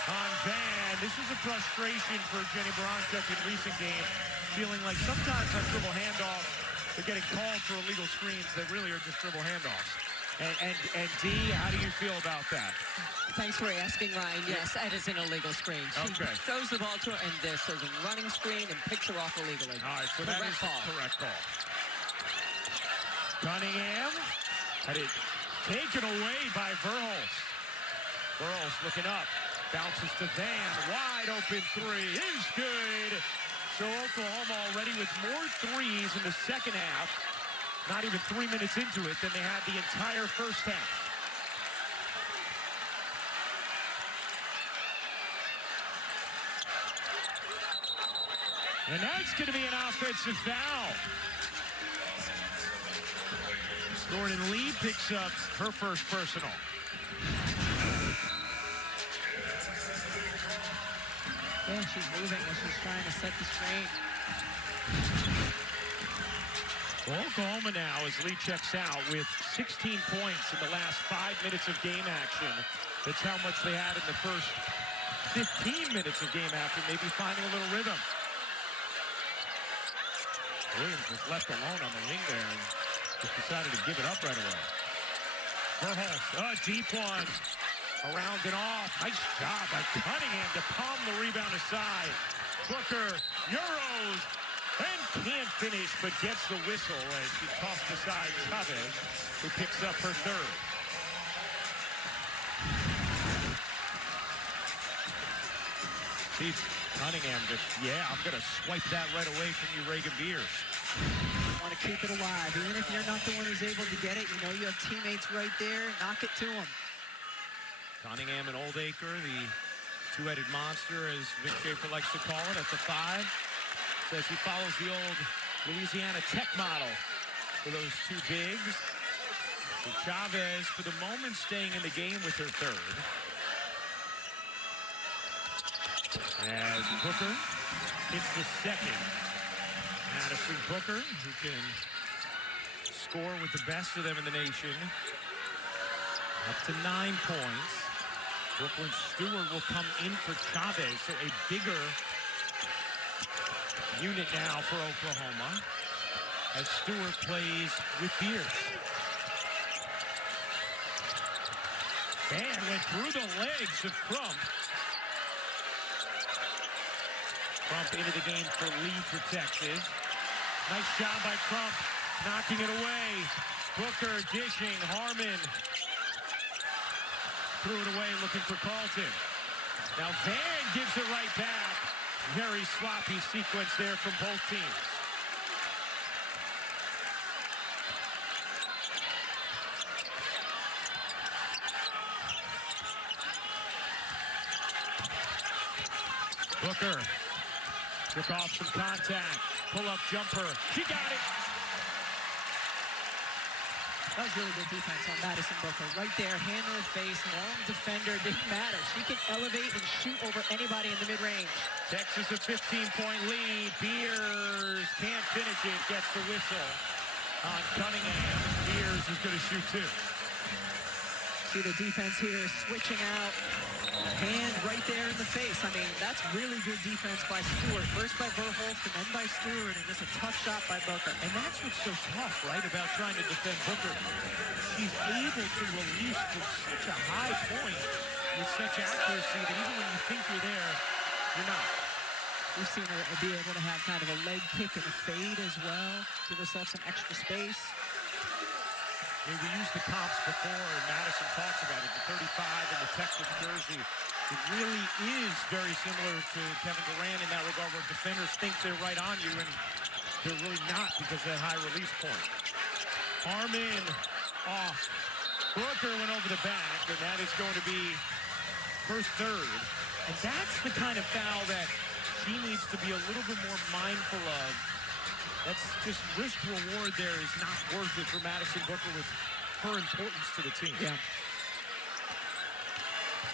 on Van. This is a frustration for Jenny Bronchick in recent games, feeling like sometimes on dribble handoffs, they're getting called for illegal screens that really are just dribble handoffs. And D, how do you feel about that? Thanks for asking, Ryan. Yes, that is an illegal screen. She throws the ball to her, and there's a running screen and picks her off illegally. All right, so that is the correct call. Cunningham had it taken away by Verhulst. Verhulst looking up. Bounces to Van. Wide open three is good. So Oklahoma already with more threes in the second half. Not even 3 minutes into it than they had the entire first half. And that's going to be an offensive foul. Gordon Lee picks up her first personal. Yeah, she's moving as she's trying to set the screen. Oklahoma now, as Lee checks out, with 16 points in the last 5 minutes of game action. That's how much they had in the first 15 minutes of game action, maybe finding a little rhythm. Williams was left alone on the wing there and just decided to give it up right away. Verhulst, deep one. Around and off. Nice job by Cunningham to palm the rebound aside. Booker, Euros, and can't finish, but gets the whistle as she tossed aside Chavez, who picks up her third. See, Cunningham just, I'm going to swipe that right away from you, Reagan Beers. You want to keep it alive. Even if you're not the one who's able to get it, you know you have teammates right there. Knock it to them. Cunningham and Oldacre, the two-headed monster, as Vic Schaefer likes to call it, at the 5. Says he follows the old Louisiana Tech model for those two bigs. So Chavez, for the moment, staying in the game with her third. As Booker hits the second. Madison Booker, who can score with the best of them in the nation. Up to 9 points. Brooklyn Stewart will come in for Chavez, so a bigger unit now for Oklahoma as Stewart plays with Beers. And went through the legs of Crump. Crump into the game for Lee for Texas. Nice job by Crump, knocking it away. Booker dishing, Harmon threw it away, looking for Carlton. Now Van gives it right back. Very sloppy sequence there from both teams. Booker took off some contact. pull-up jumper. She got it. That was really good defense on Madison Booker. Right there, hand in the face, long defender, didn't matter. She can elevate and shoot over anybody in the mid-range. Texas a 15-point lead. Beers can't finish it, gets the whistle on Cunningham. Beers is going to shoot two. See the defense here, switching out. Hand right there in the face. I mean, that's really good defense by Stewart. First by Verholst and then by Stewart, and just a tough shot by Booker. And that's what's so tough, right, about trying to defend Booker. She's able to release from such a high point with such accuracy that even when you think you're there, you're not. We've seen her be able to have kind of a leg kick and a fade as well. Give herself some extra space. I mean, we used the comps before, and Madison talks about it, the 35 and the Texas jersey. It really is very similar to Kevin Durant in that regard, where defenders think they're right on you, and they're really not because of that high release point. Harmon off. Brooker went over the back, and that is going to be first third. And that's the kind of foul that she needs to be a little bit more mindful of. That's just risk reward there is not worth it for Madison Booker with her importance to the team. Yeah.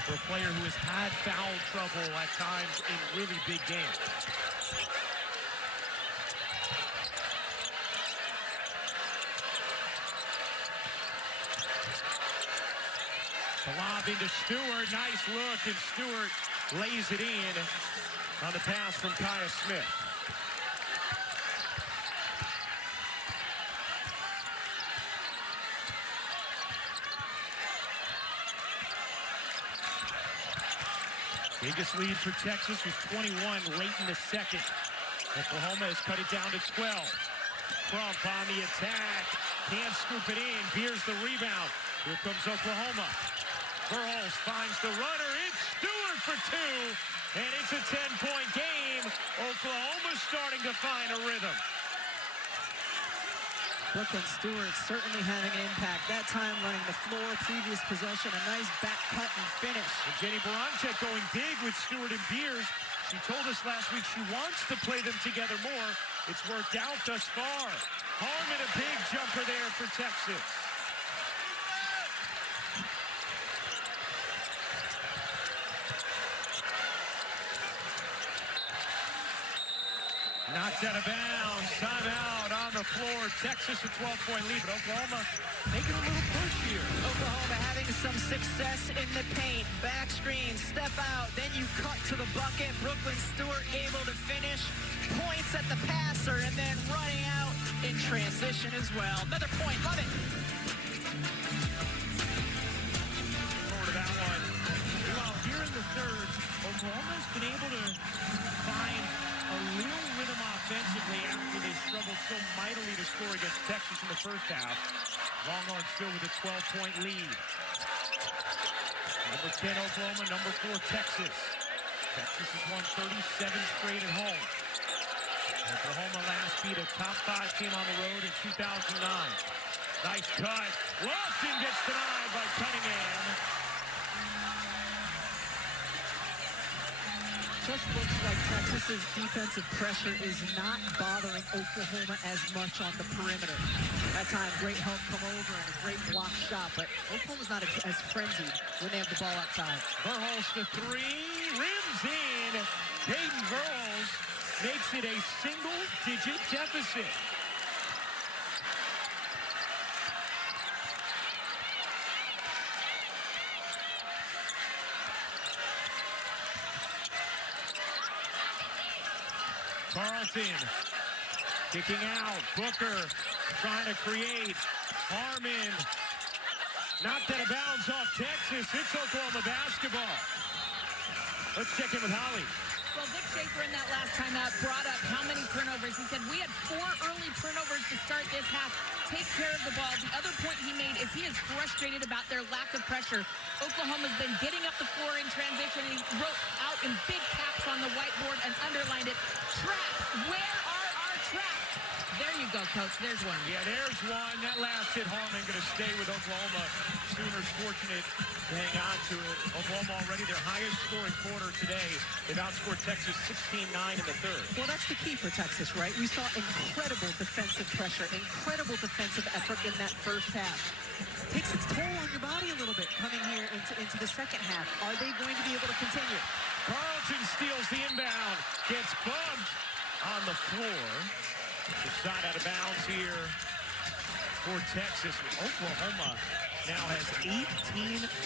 For a player who has had foul trouble at times in really big games. The lob into Stewart. Nice look, and Stewart lays it in on the pass from Kaya Smith. Biggest lead for Texas was 21 late in the second. Oklahoma has cut it down to 12. Crump on the attack. Can't scoop it in. Beers the rebound. Here comes Oklahoma. Verholst finds the runner. It's Stewart for two. And it's a 10-point game. Oklahoma's starting to find a rhythm. Brooklyn Stewart certainly having an impact. That time running the floor, previous possession, a nice back cut and finish. And Jenny Baranczyk going big with Stewart and Beers. She told us last week she wants to play them together more. It's worked out thus far. Harmon, a big jumper there for Texas. Knocked out of bounds. Timeout on the floor. Texas a 12-point lead, but Oklahoma making a little push here. Oklahoma having some success in the paint. Back screen, step out, then you cut to the bucket. Brooklyn Stewart able to finish. Points at the passer, and then running out in transition as well. Another point, love it. Forward to that one. Well, here in the third, Oklahoma's been able to find a little rhythm offensively after they struggled so mightily to score against Texas in the first half. Longhorns still with a 12-point lead. Number 10 Oklahoma, number 4 Texas. Texas has won 37 straight at home. Oklahoma last beat a top 5 team on the road in 2009. Nice cut. Lofton gets denied by Cunningham. Just looks like Texas's defensive pressure is not bothering Oklahoma as much on the perimeter. That time, great help come over and a great block shot, but Oklahoma's not as frenzied when they have the ball outside. Verholst the three, rims in. Jaden Verholst makes it a single-digit deficit. Carlton kicking out. Booker trying to create. Harmon knocked out of bounds off Texas. It's Oklahoma basketball. Let's check in with Holly. Well, Vic Schaefer in that last timeout brought up how many turnovers. He said, we had 4 early turnovers to start this half. Take care of the ball. The other point he made is he is frustrated about their lack of pressure. Oklahoma's been getting up the floor in transition, and he wrote out in big caps on the whiteboard and underlined it, traps. Where are our traps? There you go, Coach. There's one. Yeah, there's one. That last hit, Harmon going to stay with Oklahoma. Sooners fortunate to hang on to it. Oklahoma already their highest scoring quarter today. They've outscored Texas 16-9 in the third. Well, that's the key for Texas, right? We saw incredible defensive pressure, incredible defensive effort in that first half. Takes its toll on your body a little bit coming here into the second half. Are they going to be able to continue? Carlton steals the inbound. Gets bumped on the floor. The side out of bounds here for Texas. Oklahoma now has 18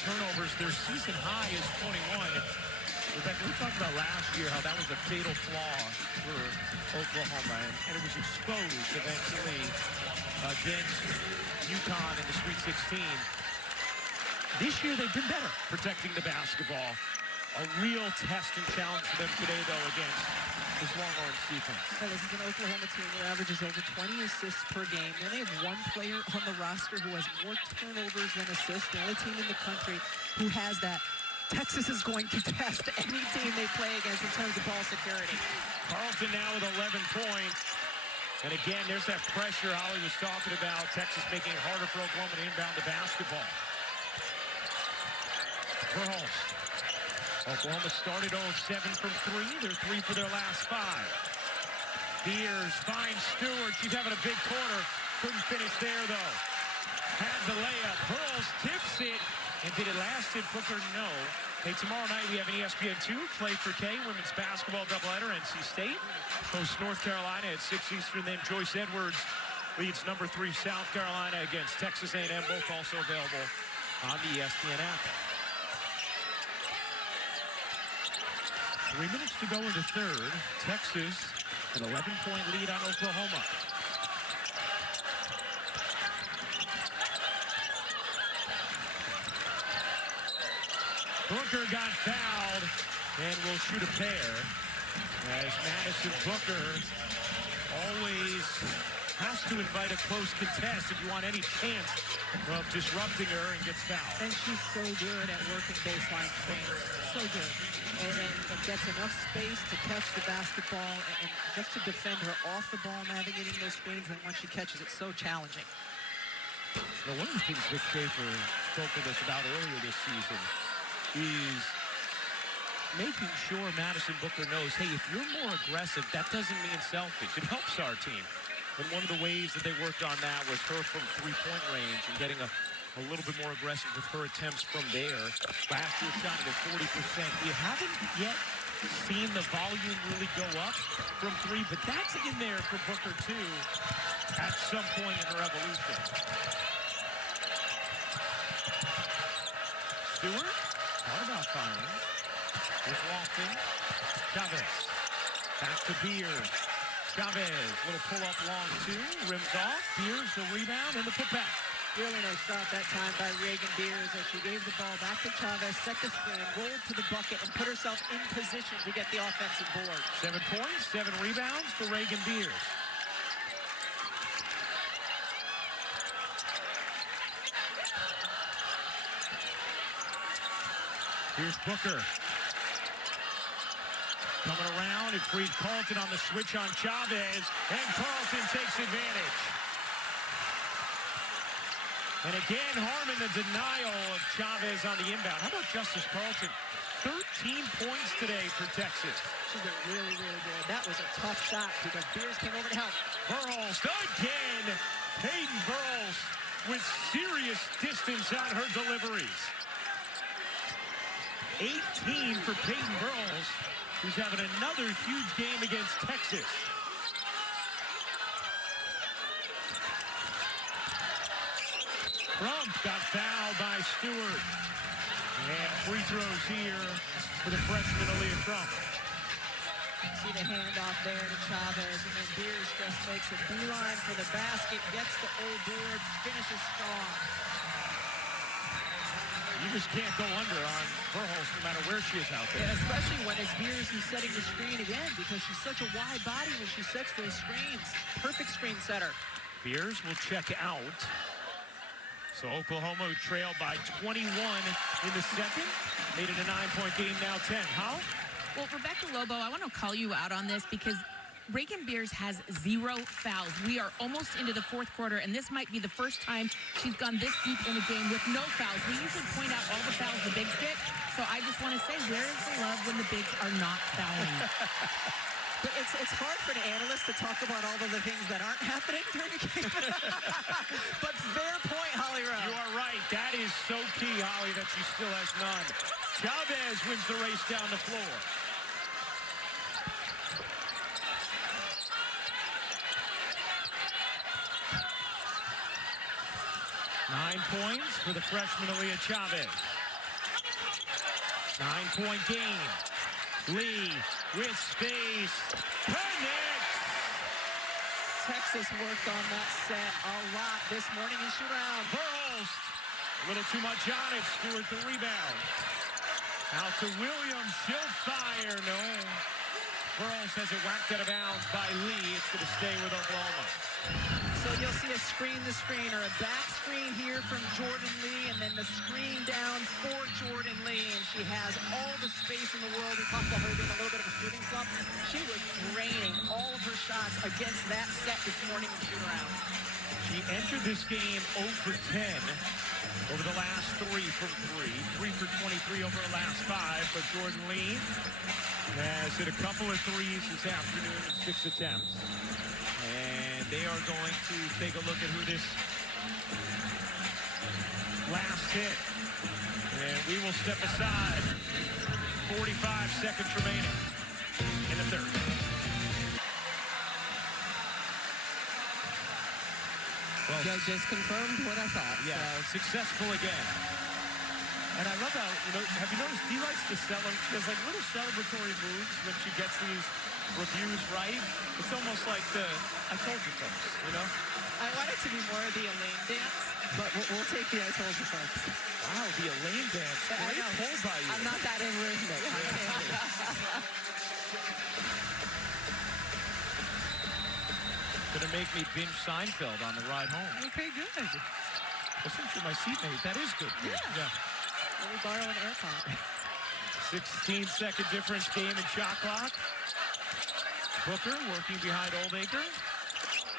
turnovers. Their season high is 21. Rebecca, we talked about last year how that was a fatal flaw for Oklahoma, and it was exposed eventually against UConn in the Sweet 16. This year they've been better protecting the basketball. A real test and challenge for them today, though, against this Longhorns defense. So this is an Oklahoma team that averages over 20 assists per game. They only have one player on the roster who has more turnovers than assists. The only team in the country who has that. Texas is going to test any team they play against in terms of ball security. Carlton now with 11 points. And again, there's that pressure Holly was talking about. Texas making it harder for Oklahoma to inbound the basketball. Verhulst. Oklahoma started 0-7 from 3. They're 3 for their last 5. Beers finds Stewart. She's having a big quarter. Couldn't finish there, though. Had the layup. Verhulst tips it. And did it last? Did Booker? No. Hey, tomorrow night we have an ESPN2, Play for K, women's basketball doubleheader, NC State. Hosts North Carolina at 6 Eastern. Then Joyce Edwards leads number 3 South Carolina against Texas A&M. Both also available on the ESPN app. 3 minutes to go in the third. Texas, an 11-point lead on Oklahoma. Booker got fouled and will shoot a pair as Madison Booker always has to invite a close contest if you want any chance of disrupting her, and gets fouled. And she's so good at working baseline screens. So good. And gets enough space to catch the basketball and just to defend her off the ball, navigating those screens. And once she catches it, so challenging. Now, one of the things Vic Schaefer spoke with us about earlier this season is making sure Madison Booker knows, hey, if you're more aggressive, that doesn't mean selfish. It helps our team. And one of the ways that they worked on that was her from three-point range and getting a little bit more aggressive with her attempts from there. Last year shot at 40%. You haven't yet seen the volume really go up from 3, but that's in there for Booker, too, at some point in her evolution. Stewart? Thought about firing. Here's Lofton. Chavez. Back to Beers. Chavez. Little pull-up long 2. Rims off. Beers, the rebound, and the putback. Really nice shot that time by Reagan Beers as she gave the ball back to Chavez, set the screen, rolled to the bucket, and put herself in position to get the offensive board. 7 points, 7 rebounds for Reagan Beers. Here's Booker. Coming around, it frees Carlton on the switch on Chavez, and Carlton takes advantage. And again, Harmon, the denial of Chavez on the inbound. How about Justice Carlton? 13 points today for Texas. She's been really, really good. That was a tough shot because Beers came over to help. Verhulst again. Peyton Verhulst with serious distance on her deliveries. 18 for Peyton Verhulst, who's having another huge game against Texas. Crump got fouled by Stewart. And free throws here for the freshman Aaliyah Crump. See the handoff there to Chavez, and then Beers just makes a beeline for the basket, gets the old board, finishes strong. You just can't go under on Verhulst no matter where she is out there. Yeah, especially when it's Beers who's setting the screen again, because she's such a wide body when she sets those screens. Perfect screen setter. Beers will check out. So Oklahoma trailed by 21 in the second. Made it a 9-point game, now 10. How? Well, Rebecca Lobo, I want to call you out on this because Reagan Beers has 0 fouls. We are almost into the fourth quarter, and this might be the first time she's gone this deep in a game with no fouls. We usually point out all the fouls the Bigs get, so I just want to say, where is the love when the Bigs are not fouling? But it's hard for the analysts to talk about all of the things that aren't happening during the game. But fair point, Holly Rowe. You are right. That is so key, Holly, that she still has none. Chavez wins the race down the floor. Nine points for the freshman Aaliyah Chavez. 9-point game. Lee with space. Connects. Texas worked on that set a lot this morning in shoot-around. Verhulst. A little too much on it. Stewart the rebound. Out to Williams. She'll fire. No. Verhulst has it whacked out of bounds by Lee. It's going to stay with Oklahoma. So you'll see a screen-to-screen or a back screen here from Jordan Lee, and then the screen down for Jordan Lee, and she has all the space in the world. We talked about her being a little bit of a shooting slump. She was draining all of her shots against that set this morning in shoot-around. She entered this game 0 for 10 over the last 3 from 3. 3 for 23 over the last 5, but Jordan Lee has hit a couple of threes this afternoon in 6 attempts. And they are going to take a look at who this last hit. And we will step aside. 45 seconds remaining in the third. Well, Just confirmed what I thought. yeah, successful again. And I love how, have you noticed Dee likes to celebrate? She has like little celebratory moves when she gets these reviews right. It's almost like the I told you folks, I want it to be more of the Elaine dance, but we'll take the I told you folks. Wow, the Elaine dance. I Great know. pull by you. I'm not that in rhythmic. Gonna make me binge Seinfeld on the ride home. Okay, good. Listen to my seatmate. That is good. Yeah. Let me borrow an AirPod. 16-second difference game in shot clock. Booker working behind Oldacre.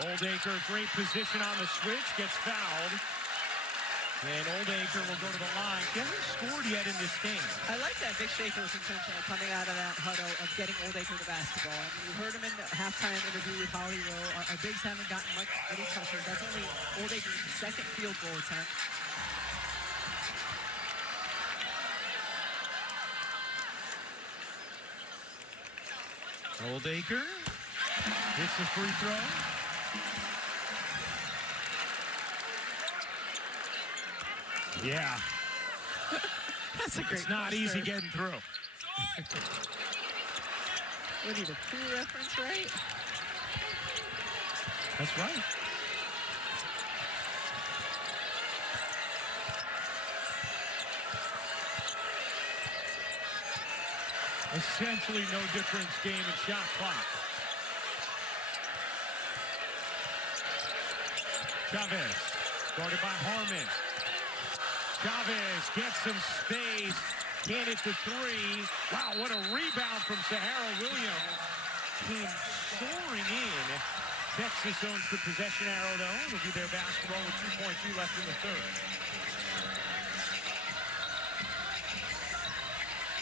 Oldacre, great position on the switch, gets fouled. And Oldacre will go to the line. She hasn't scored yet in this game. I like that Vic Schaefer was intentional coming out of that huddle of getting Oldacre the basketball. I mean, you heard him in the halftime interview with Holly Rowe. Our bigs haven't gotten any pressure. That's only Oldacre's second field goal attempt. Oldacre hits the free throw. Yeah, That's a great it's not easy poster. getting through. We need a true reference, right? That's right. Essentially no difference game in shot clock. Chavez, guarded by Harmon. Chavez gets some space, can't hit the three. Wow, what a rebound from Sahara Williams. Came soaring in. Texas owns the possession arrow, though. It'll be their basketball with 2.2 left in the third.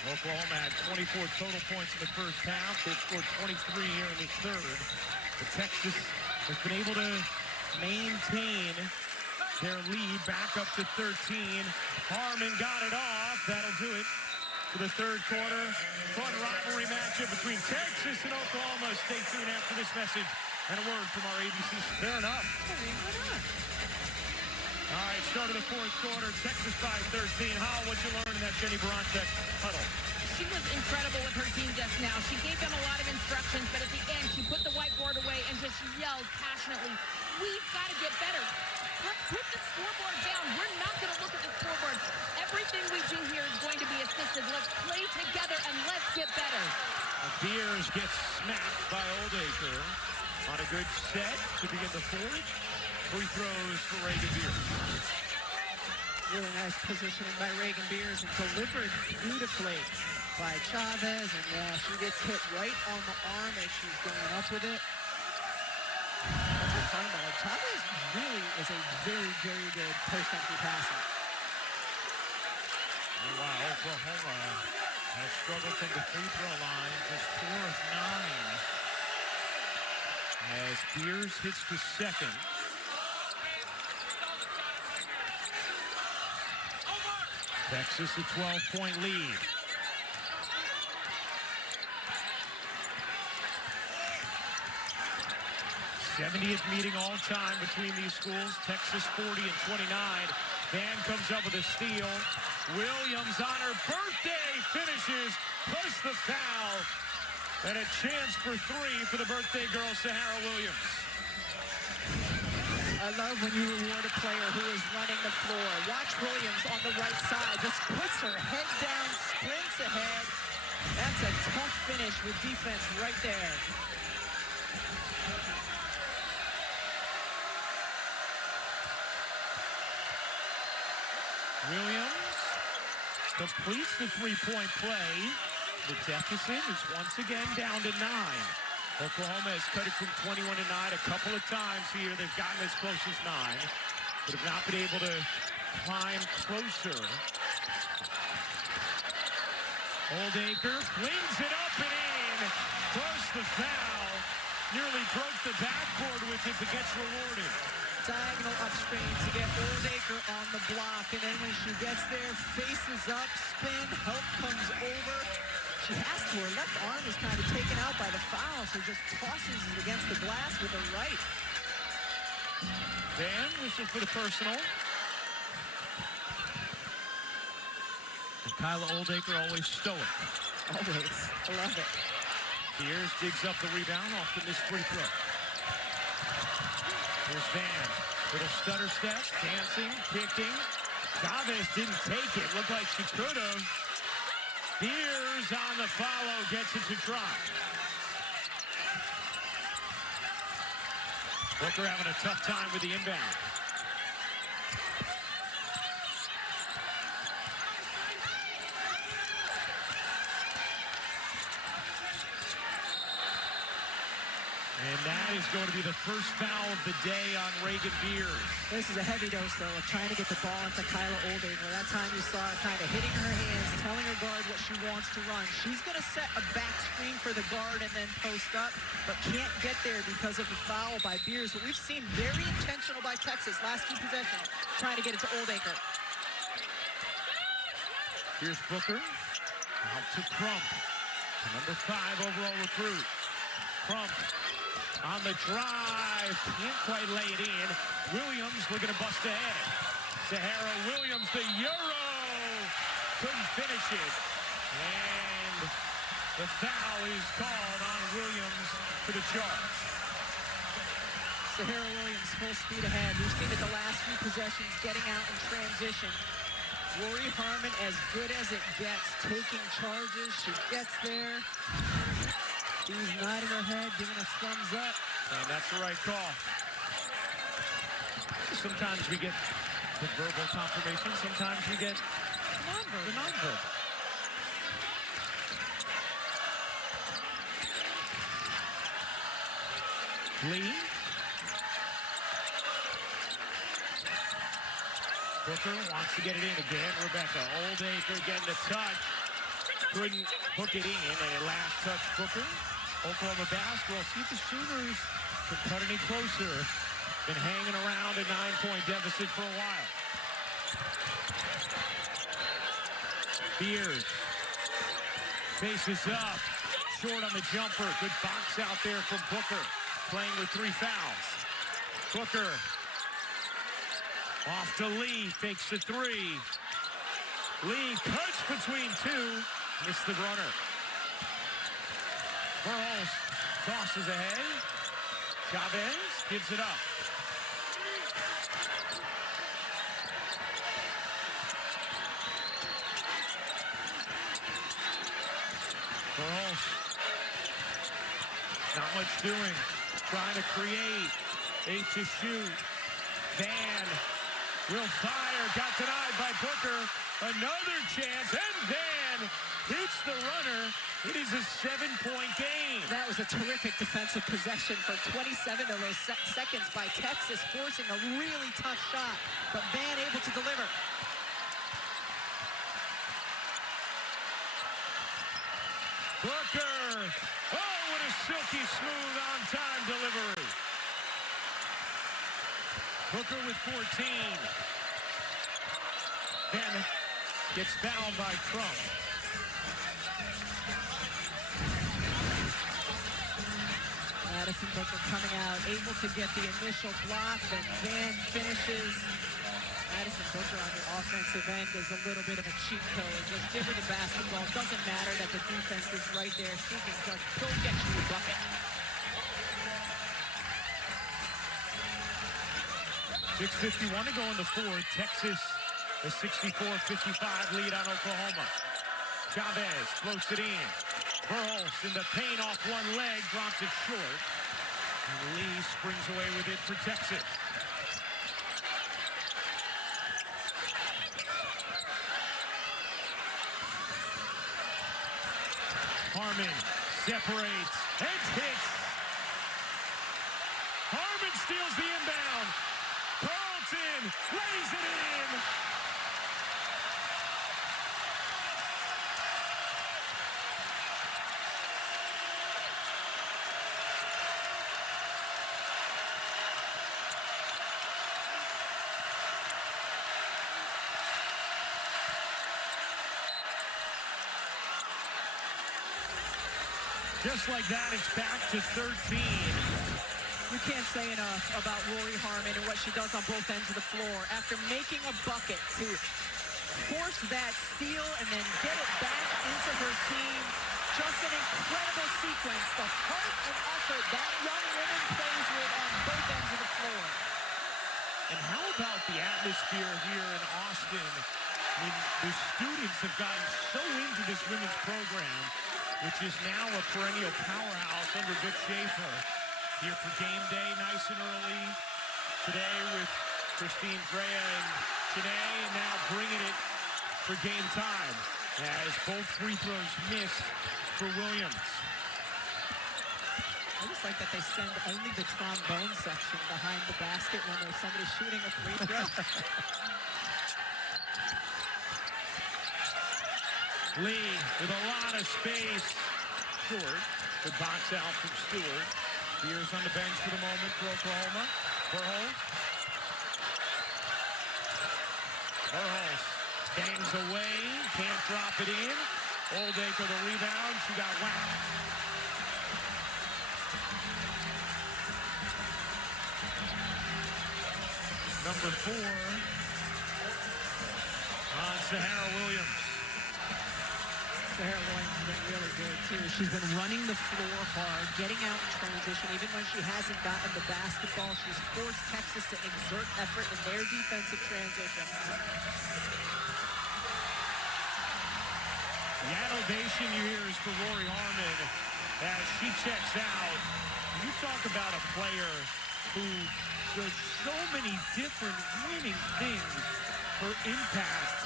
Oklahoma had 24 total points in the first half. They've scored 23 here in this third. But Texas has been able to maintain their lead back up to 13. Harmon got it off. That'll do it for the third quarter. Fun rivalry matchup between Texas and Oklahoma. Stay tuned after this message and a word from our ABC. Fair enough. I mean, why not? All right, start of the fourth quarter. Texas by 13. How would you learn in that Jenny Baranczyk huddle? She was incredible with her team just now. She gave them a lot of instructions, but at the end, she put the whiteboard away and just yelled passionately, "We've got to get better. Let's put the scoreboard down. We're not going to look at the scoreboard. Everything we do here is going to be assisted. Let's play together and let's get better." Beers gets smacked by Oldacre on a good set to begin the fourth. Free throws for Reagan Beers. Really nice positioning by Reagan Beers and delivered beautifully. by Chavez, and yeah, she gets hit right on the arm as she's going up with it. That's what I'm talking about. Chavez really is a very, very good post-entry passer. Wow, Oklahoma has struggled from the free throw line, just 4 of 9. As Beers hits the second. Texas a 12-point lead. 70th meeting all time between these schools. Texas 40 and 29. Van comes up with a steal. Williams on her birthday finishes, push the foul, and a chance for three for the birthday girl, Sahara Williams. I love when you reward a player who is running the floor. Watch Williams on the right side, just puts her head down, sprints ahead. That's a tough finish with defense right there. Williams completes the three-point play. The deficit is once again down to 9. Oklahoma has cut it from 21 to 9 a couple of times here. They've gotten as close as 9, but have not been able to climb closer. Oldacre flings it up and in. Close the foul. Nearly broke the backboard with it, but gets rewarded. Diagonal upstream to get Oldacre on the block, and then when she gets there, faces up, spin, help comes over. She has to. Her left arm is kind of taken out by the foul, so just tosses it against the glass with her right. Van whistle for the personal. And Kyla Oldacre always stoic. Always. I love it. Beers digs up the rebound off the missed free throw. Here's Van. Little stutter step, dancing, kicking. Chavez didn't take it. Looked like she could have. Beers on the follow, gets it to drop. Booker having a tough time with the inbound. And that is going to be the first foul of the day on Reagan Beers. This is a heavy dose, though, of trying to get the ball into Kyla Oldacre. That time you saw her kind of hitting her hands, telling her guard what she wants to run. She's going to set a back screen for the guard and then post up, but can't get there because of the foul by Beers. But we've seen very intentional by Texas last few possessions, trying to get it to Oldacre. Here's Booker. Out to Crump. The number 5 overall recruit. Crump on the drive. Can't quite lay it in. Williams looking to bust ahead. Sahara Williams, the Euro. Couldn't finish it. And the foul is called on Williams for the charge. Sahara Williams full speed ahead. We've seen it the last few possessions, getting out in transition. Rory Harmon as good as it gets, taking charges. She gets there. She's nodding her head, giving us thumbs up. And that's the right call. Sometimes we get the verbal confirmation. Sometimes we get the non-verbal. Lee. Booker wants to get it in again. Rebecca Oldacre getting the touch. Couldn't hook it in. A last touch Booker. Oklahoma basketball. See if the Sooners can cut any closer. Been hanging around a 9-point deficit for a while. Beers. Faces up. Short on the jumper. Good box out there from Booker. Playing with 3 fouls. Booker. Off to Lee. Fakes the 3. Lee cuts between 2. Missed the runner. Burles tosses ahead. Chavez gives it up. Burles. Not much doing. Trying to create. 8 to shoot. Van will fire. Got denied by Booker. Another chance, and Van hits the runner. It is a 7-point game. That was a terrific defensive possession for 27 of those seconds by Texas, forcing a really tough shot, but Van able to deliver. Booker. Oh, what a silky smooth on-time delivery. Booker with 14. Then gets fouled by Trump. Madison Booker coming out, able to get the initial block, then Van finishes. Madison Booker on the offensive end is a little bit of a cheat code. Just give her the basketball. Doesn't matter that the defense is right there. She can just go get you a bucket. 6:51 to go in the fourth. Texas, a 64-55 lead on Oklahoma. Chavez floats it in. Burles in the paint off one leg, drops it short. And Lee springs away with it for Texas. Harmon separates and hits. Harmon steals the inbound. Carlton lays it in. Just like that, it's back to 13. You can't say enough about Rory Harmon and what she does on both ends of the floor. After making a bucket to force that steal and then get it back into her team, just an incredible sequence. The heart and effort that young woman plays with on both ends of the floor. And how about the atmosphere here in Austin? I mean, the students have gotten so into this women's program, which is now a perennial powerhouse under Vic Schaefer. Here for game day, nice and early today with Christine Drea and Janae, and now bringing it for game time as both free throws missed for Williams. I just like that they send only the trombone section behind the basket when there's somebody shooting a free throw. Lee with a lot of space. Short. Good box out from Stewart. Spears on the bench for the moment for Oklahoma. Burles. Burles bangs away. Can't drop it in. Oldacre the rebound. She got whacked. Number 4 on Sahara Williams. Sahara Williams has been really good, too. She's been running the floor hard, getting out in transition. Even when she hasn't gotten the basketball, she's forced Texas to exert effort in their defensive transition. The ovation you hear is for Rory Harmon as she checks out. You talk about a player who does so many different winning things for impact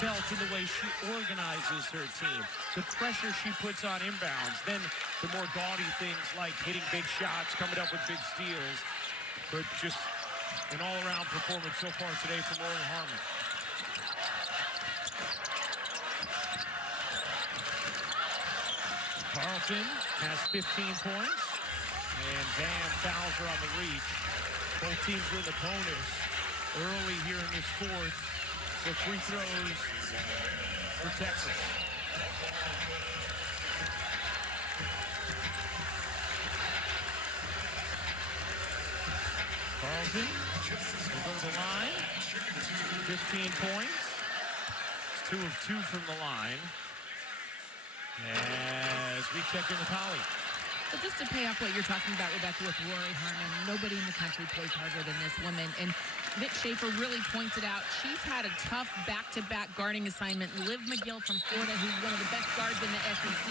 felt in the way she organizes her team. The pressure she puts on inbounds, then the more gaudy things like hitting big shots, coming up with big steals, but just an all-around performance so far today from Rory Harmon. Carlton has 15 points, and Van fouls her on the reach. Both teams were in the bonus early here in this fourth. So free throws for Texas. Carlton will go to the line. 15 points. It's 2 of 2 from the line. As we check in with Holly. But just to pay off what you're talking about, Rebecca, with Rory Harmon, nobody in the country plays harder than this woman. And Vic Schaefer really pointed out she's had a tough back-to-back guarding assignment. Liv McGill from Florida, who's one of the best guards in the SEC,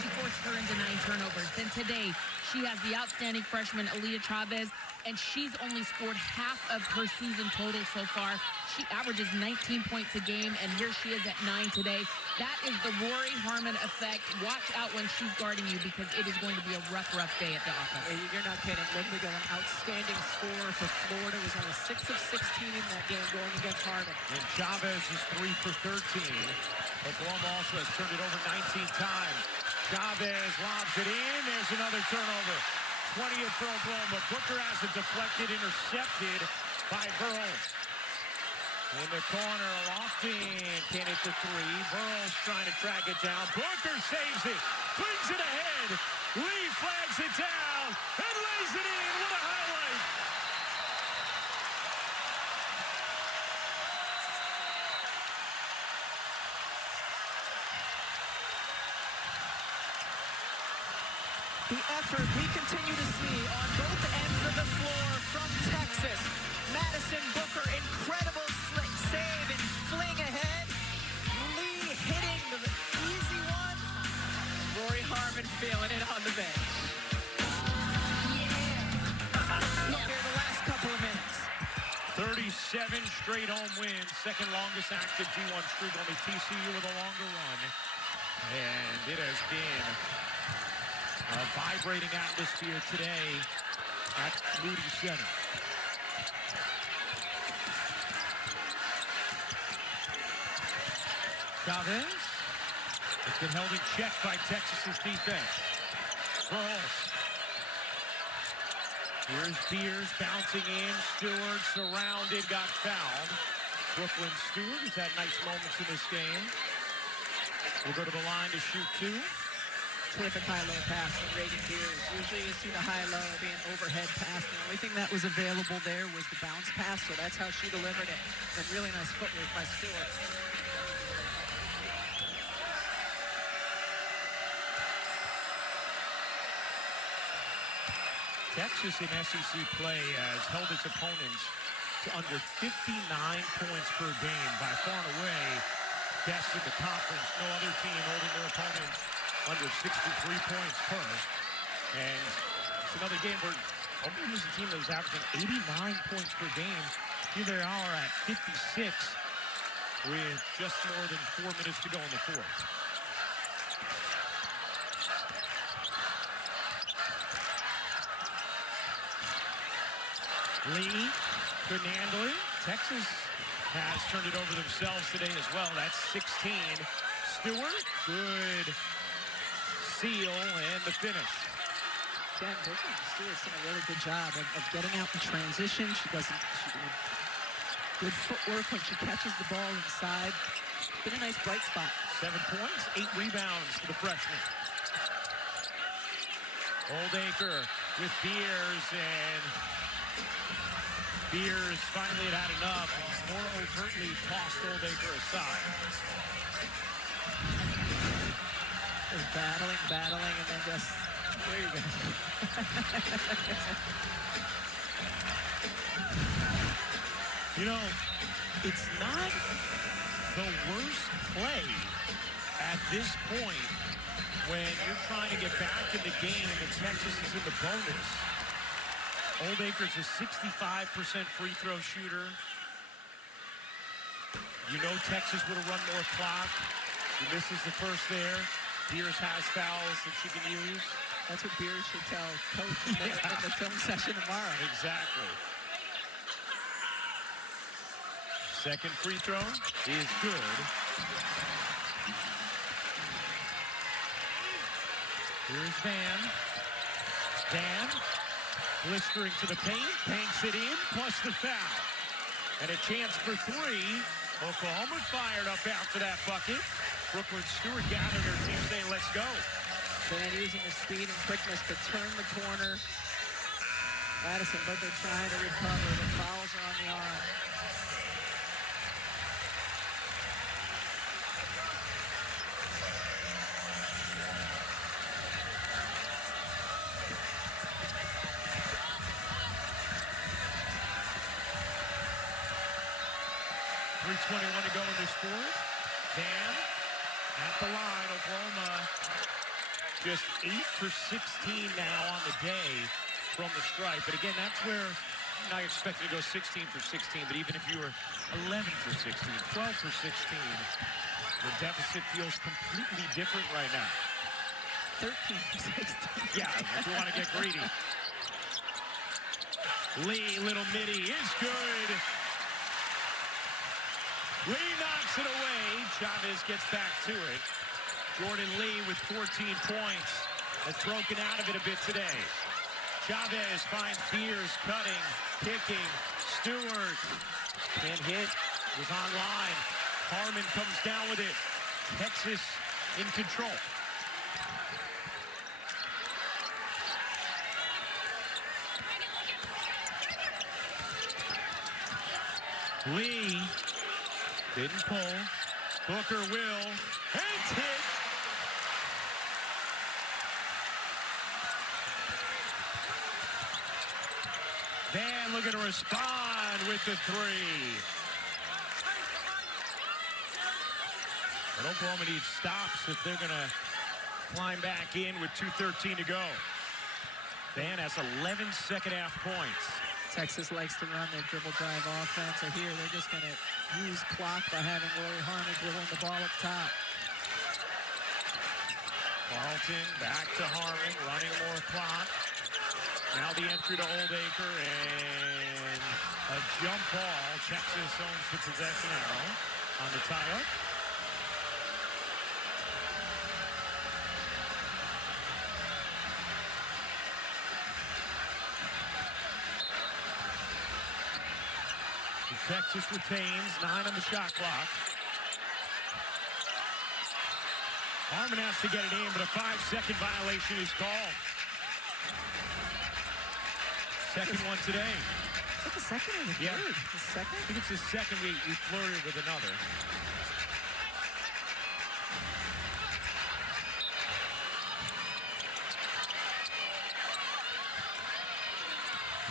she forced her into 9 turnovers. Then today, She has the outstanding freshman, Aaliyah Chavez, and she's only scored half of her season total so far. She averages 19 points a game, and here she is at 9 today. That is the Rory Harmon effect. Watch out when she's guarding you, because it is going to be a rough day at the office. You're not kidding. Lindbergh, an outstanding scorer for Florida, was only 6 of 16 in that game going against Harmon. And Chavez is 3 for 13. Oklahoma also has turned it over 19 times. Chavez lobs it in. There's another turnover. 20th for Oklahoma. Booker has it deflected, intercepted by Burles. In the corner, Lofton can't hit the three. Burles trying to track it down. Booker saves it, brings it ahead. Lee flags it down and lays it in. What a highlight! The effort we continue to see on both ends of the floor from Texas. Madison Booker, incredible save and fling ahead. Lee hitting the easy one. Rory Harmon feeling it on the bench. Here the last couple of minutes. 37 straight home wins. Second longest active G1 streak. Only TCU with a longer one. And it has been a vibrating atmosphere today at Moody Center. Chavez has been held in check by Texas's defense. Burles. Here's Beers bouncing in. Stewart surrounded, got fouled. Brooklyn Stewart has had nice moments in this game. We'll go to the line to shoot two. Terrific high-low pass from Reagan Beers. Usually you see the high-low being overhead pass. The only thing that was available there was the bounce pass, so that's how she delivered it. And really nice footwork by Stewart. Texas in SEC play has held its opponents to under 59 points per game. By far and away, best in the conference. No other team holding their opponents under 63 points per. And it's another game where Oklahoma is a team that was averaging 89 points per game. Here they are at 56 with just more than 4 minutes to go in the fourth. Lee couldn't handle it. Texas has turned it over themselves today as well. That's 16. Stewart, good seal and the finish. Again, Brooklyn Stewart's done a really good job of getting out in transition. She does good footwork when she catches the ball inside. Been a nice bright spot. 7 points, 8 rebounds for the freshman. Oldacre with Beers, and Beers finally had enough. More overtly tossed Oldacre aside. Just battling, and then just, there you go. You know, it's not the worst play at this point when you're trying to get back in the game and Texas is in the bonus. Oldacre's a 65% free throw shooter. You know Texas would have run more clock. He misses the first there. Beers has fouls that she can use. That's what Beers should tell Coach in the film session tomorrow. Exactly. Second free throw is good. Here's Van. Van blistering to the paint, banks it in, plus the foul. And a chance for three. Oklahoma fired up after that bucket. Brooklyn Stewart gathered her team saying, let's go. Van using the speed and quickness to turn the corner. Madison Booker trying to recover. The fouls are on the arm. .321 to go in this fourth. Van at the line. Oklahoma just 8 for 16 now on the day from the stripe. But again, that's where you're not expecting to go 16 for 16, but even if you were 11 for 16, 12 for 16, the deficit feels completely different right now. 13 for 16. Yeah, if you want to get greedy. Lee, little midi is good. Lee knocks it away. Chavez gets back to it. Jordan Lee with 14 points has broken out of it a bit today. Chavez finds Beers, cutting, kicking. Stewart can't hit, was online. Harmon comes down with it. Texas in control. Lee didn't pull. Booker will. And hit. Van looking to respond with the three. But Oklahoma needs stops if they're going to climb back in with 2:13 to go. Van has 11 second-half points. Texas likes to run their dribble drive offense. So here they're just going to use clock by having Rory Harmon dribbling the ball up top. Carlton back to Harmon, running more clock. Now the entry to Oldacre and a jump ball. Texas owns the possession arrow on the tie-up. Texas retains 9 on the shot clock. Harmon has to get it in, but a 5-second violation is called. Second one today. Is that the second or the third? Yeah. The second? I think it's the second. We flirted with another.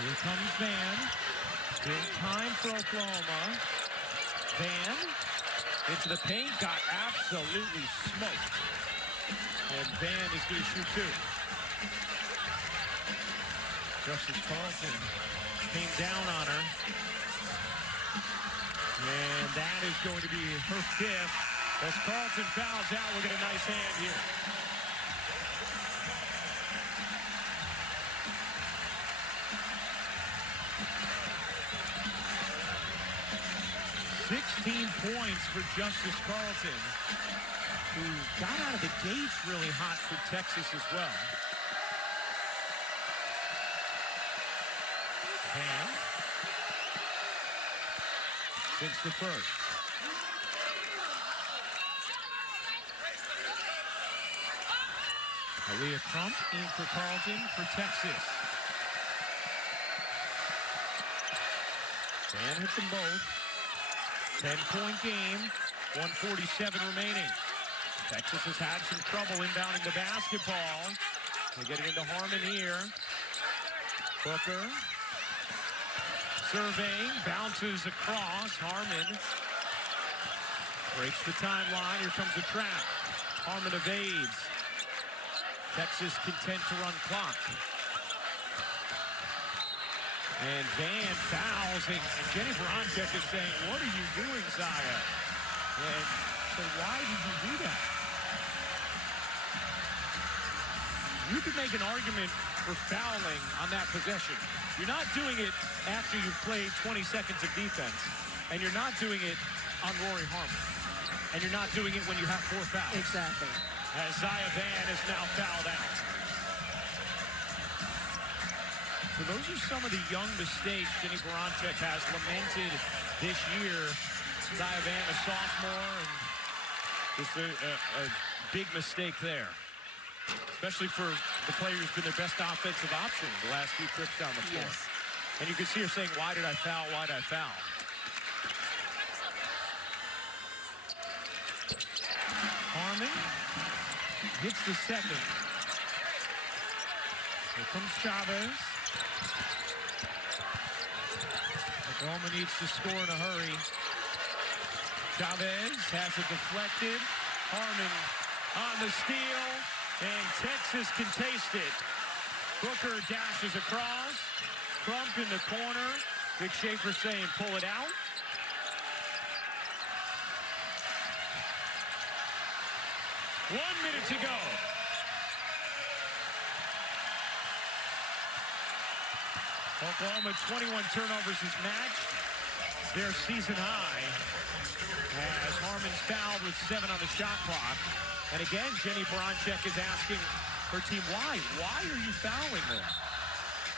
Here comes Van. Big time for Oklahoma. Van into the paint, got absolutely smoked. And Van is going to shoot two. Justice Carlton came down on her. And that is going to be her fifth. As Carlton fouls out, we'll get a nice hand here. Points for Justice Carlton, who got out of the gates really hot for Texas as well. Van since the first. Aaliyah Crump in for Carlton for Texas. Van hits them both. 10-point game, 1:47 remaining. Texas has had some trouble inbounding the basketball. They get it into Harmon here. Booker. Surveying, bounces across. Harmon breaks the timeline. Here comes the trap. Harmon evades. Texas content to run clock. And Van fouls, and Jenny Veronchek is saying, what are you doing, Zaya? And so why did you do that? You could make an argument for fouling on that possession. You're not doing it after you've played 20 seconds of defense, and you're not doing it on Rory Harmon, and you're not doing it when you have 4 fouls. Exactly. As Zaya Van is now fouled out. So those are some of the young mistakes Jenny Veronchek has lamented this year. Zaya Van, a sophomore, and just a big mistake there. Especially for the player who's been their best offensive option the last few trips down the floor. Yes. And you can see her saying, why did I foul? Why did I foul? Harmon hits the second. Here comes Chavez. Oklahoma needs to score in a hurry. Chavez has it deflected. Harmon on the steal. And Texas can taste it. Booker dashes across. Crump in the corner. Vic Schaefer saying pull it out. One minute to go. Oklahoma 21 turnovers has matched their season high as Harmon's fouled with 7 on the shot clock. And again, Jenny Bronchek is asking her team, why? Why are you fouling them?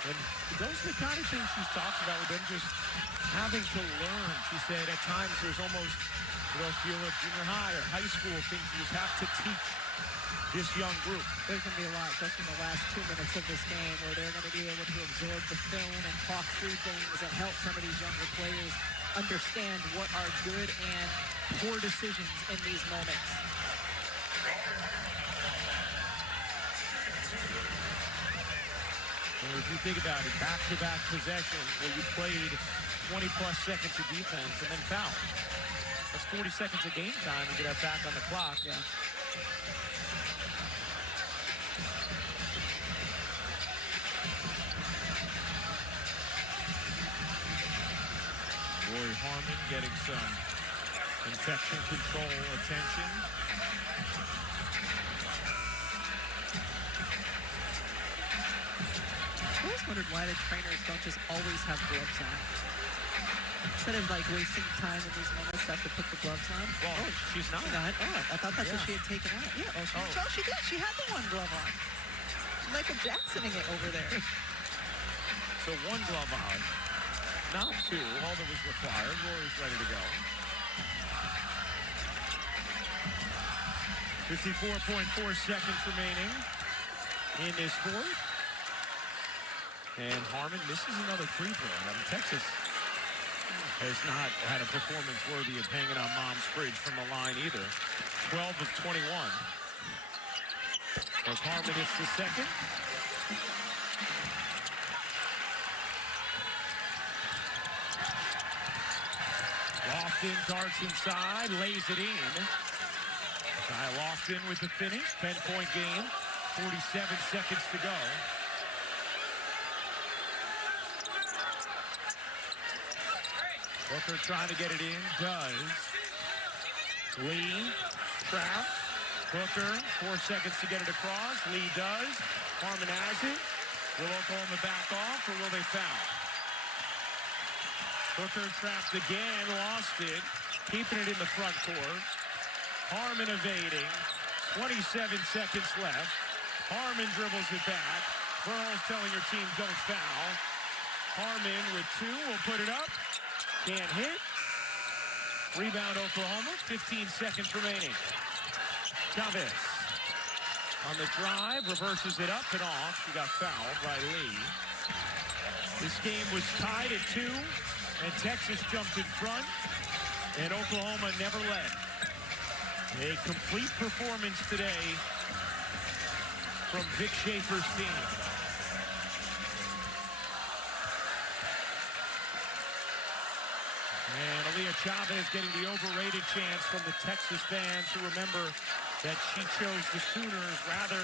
And those are the kind of things she's talked about with them just having to learn. She said at times there's almost, they'll feel of junior high or high school things you just have to teach this young group. There's going to be a lot, especially in the last 2 minutes of this game, where they're going to be able to absorb the film and talk through things and help some of these younger players understand what are good and poor decisions in these moments. And if you think about it, back-to-back possessions where you played 20-plus seconds of defense and then fouled. That's 40 seconds of game time you get that back on the clock. Yeah. Rory Harmon getting some infection control attention. I always wondered why the trainers don't just always have gloves on. Instead of like wasting time in these moments, have to put the gloves on. Well, she's not. I thought that's what she had taken out. Yeah, so she did. She had the one glove on. Michael Jacksoning it over there. So one glove on. Not 2, all that was required. Rory's ready to go. 54.4 seconds remaining in this fourth. And Harmon misses another free throw. I mean, Texas has not had a performance worthy of hanging on mom's fridge from the line either. 12 of 21. As Harmon hits the second. Lofton darts inside, lays it in. Kyle Lofton with the finish, 10-point game, 47 seconds to go. Booker trying to get it in, does. Lee, traps. Booker, 4 seconds to get it across. Lee does. Harmon has it. Will Oklahoma back off or will they foul? Booker trapped again, lost it, keeping it in the front court. Harmon evading, 27 seconds left. Harmon dribbles it back. Burles telling your team don't foul. Harmon with 2 will put it up. Can't hit. Rebound Oklahoma, 15 seconds remaining. Chavez on the drive, reverses it up and off. She got fouled by Lee. This game was tied at 2. And Texas jumped in front, and Oklahoma never led. A complete performance today from Vic Schaefer's team. And Aaliyah Chavez getting the overrated chance from the Texas fans who remember that she chose the Sooners rather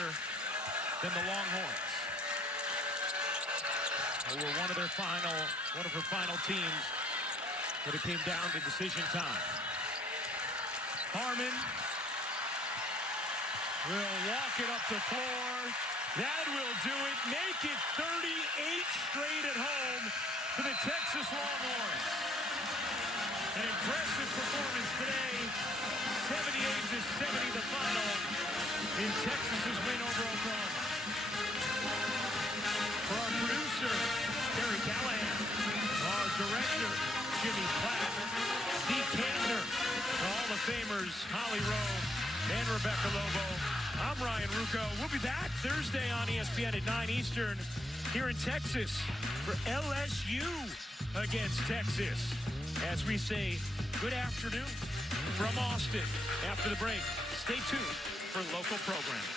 than the Longhorns. Who were one of her final teams when it came down to decision time. Harmon will walk it up the floor. That will do it. Make it 38 straight at home for the Texas Longhorns. An impressive performance today. 78-70 the final in Texas's win over Oklahoma. For our producer, Terry Callahan, our director, Jimmy Platt, Steve Camner, Hall of Famers, Holly Rowe, and Rebecca Lobo. I'm Ryan Rucco. We'll be back Thursday on ESPN at 9 Eastern here in Texas for LSU against Texas. As we say, good afternoon from Austin. After the break, stay tuned for local programming.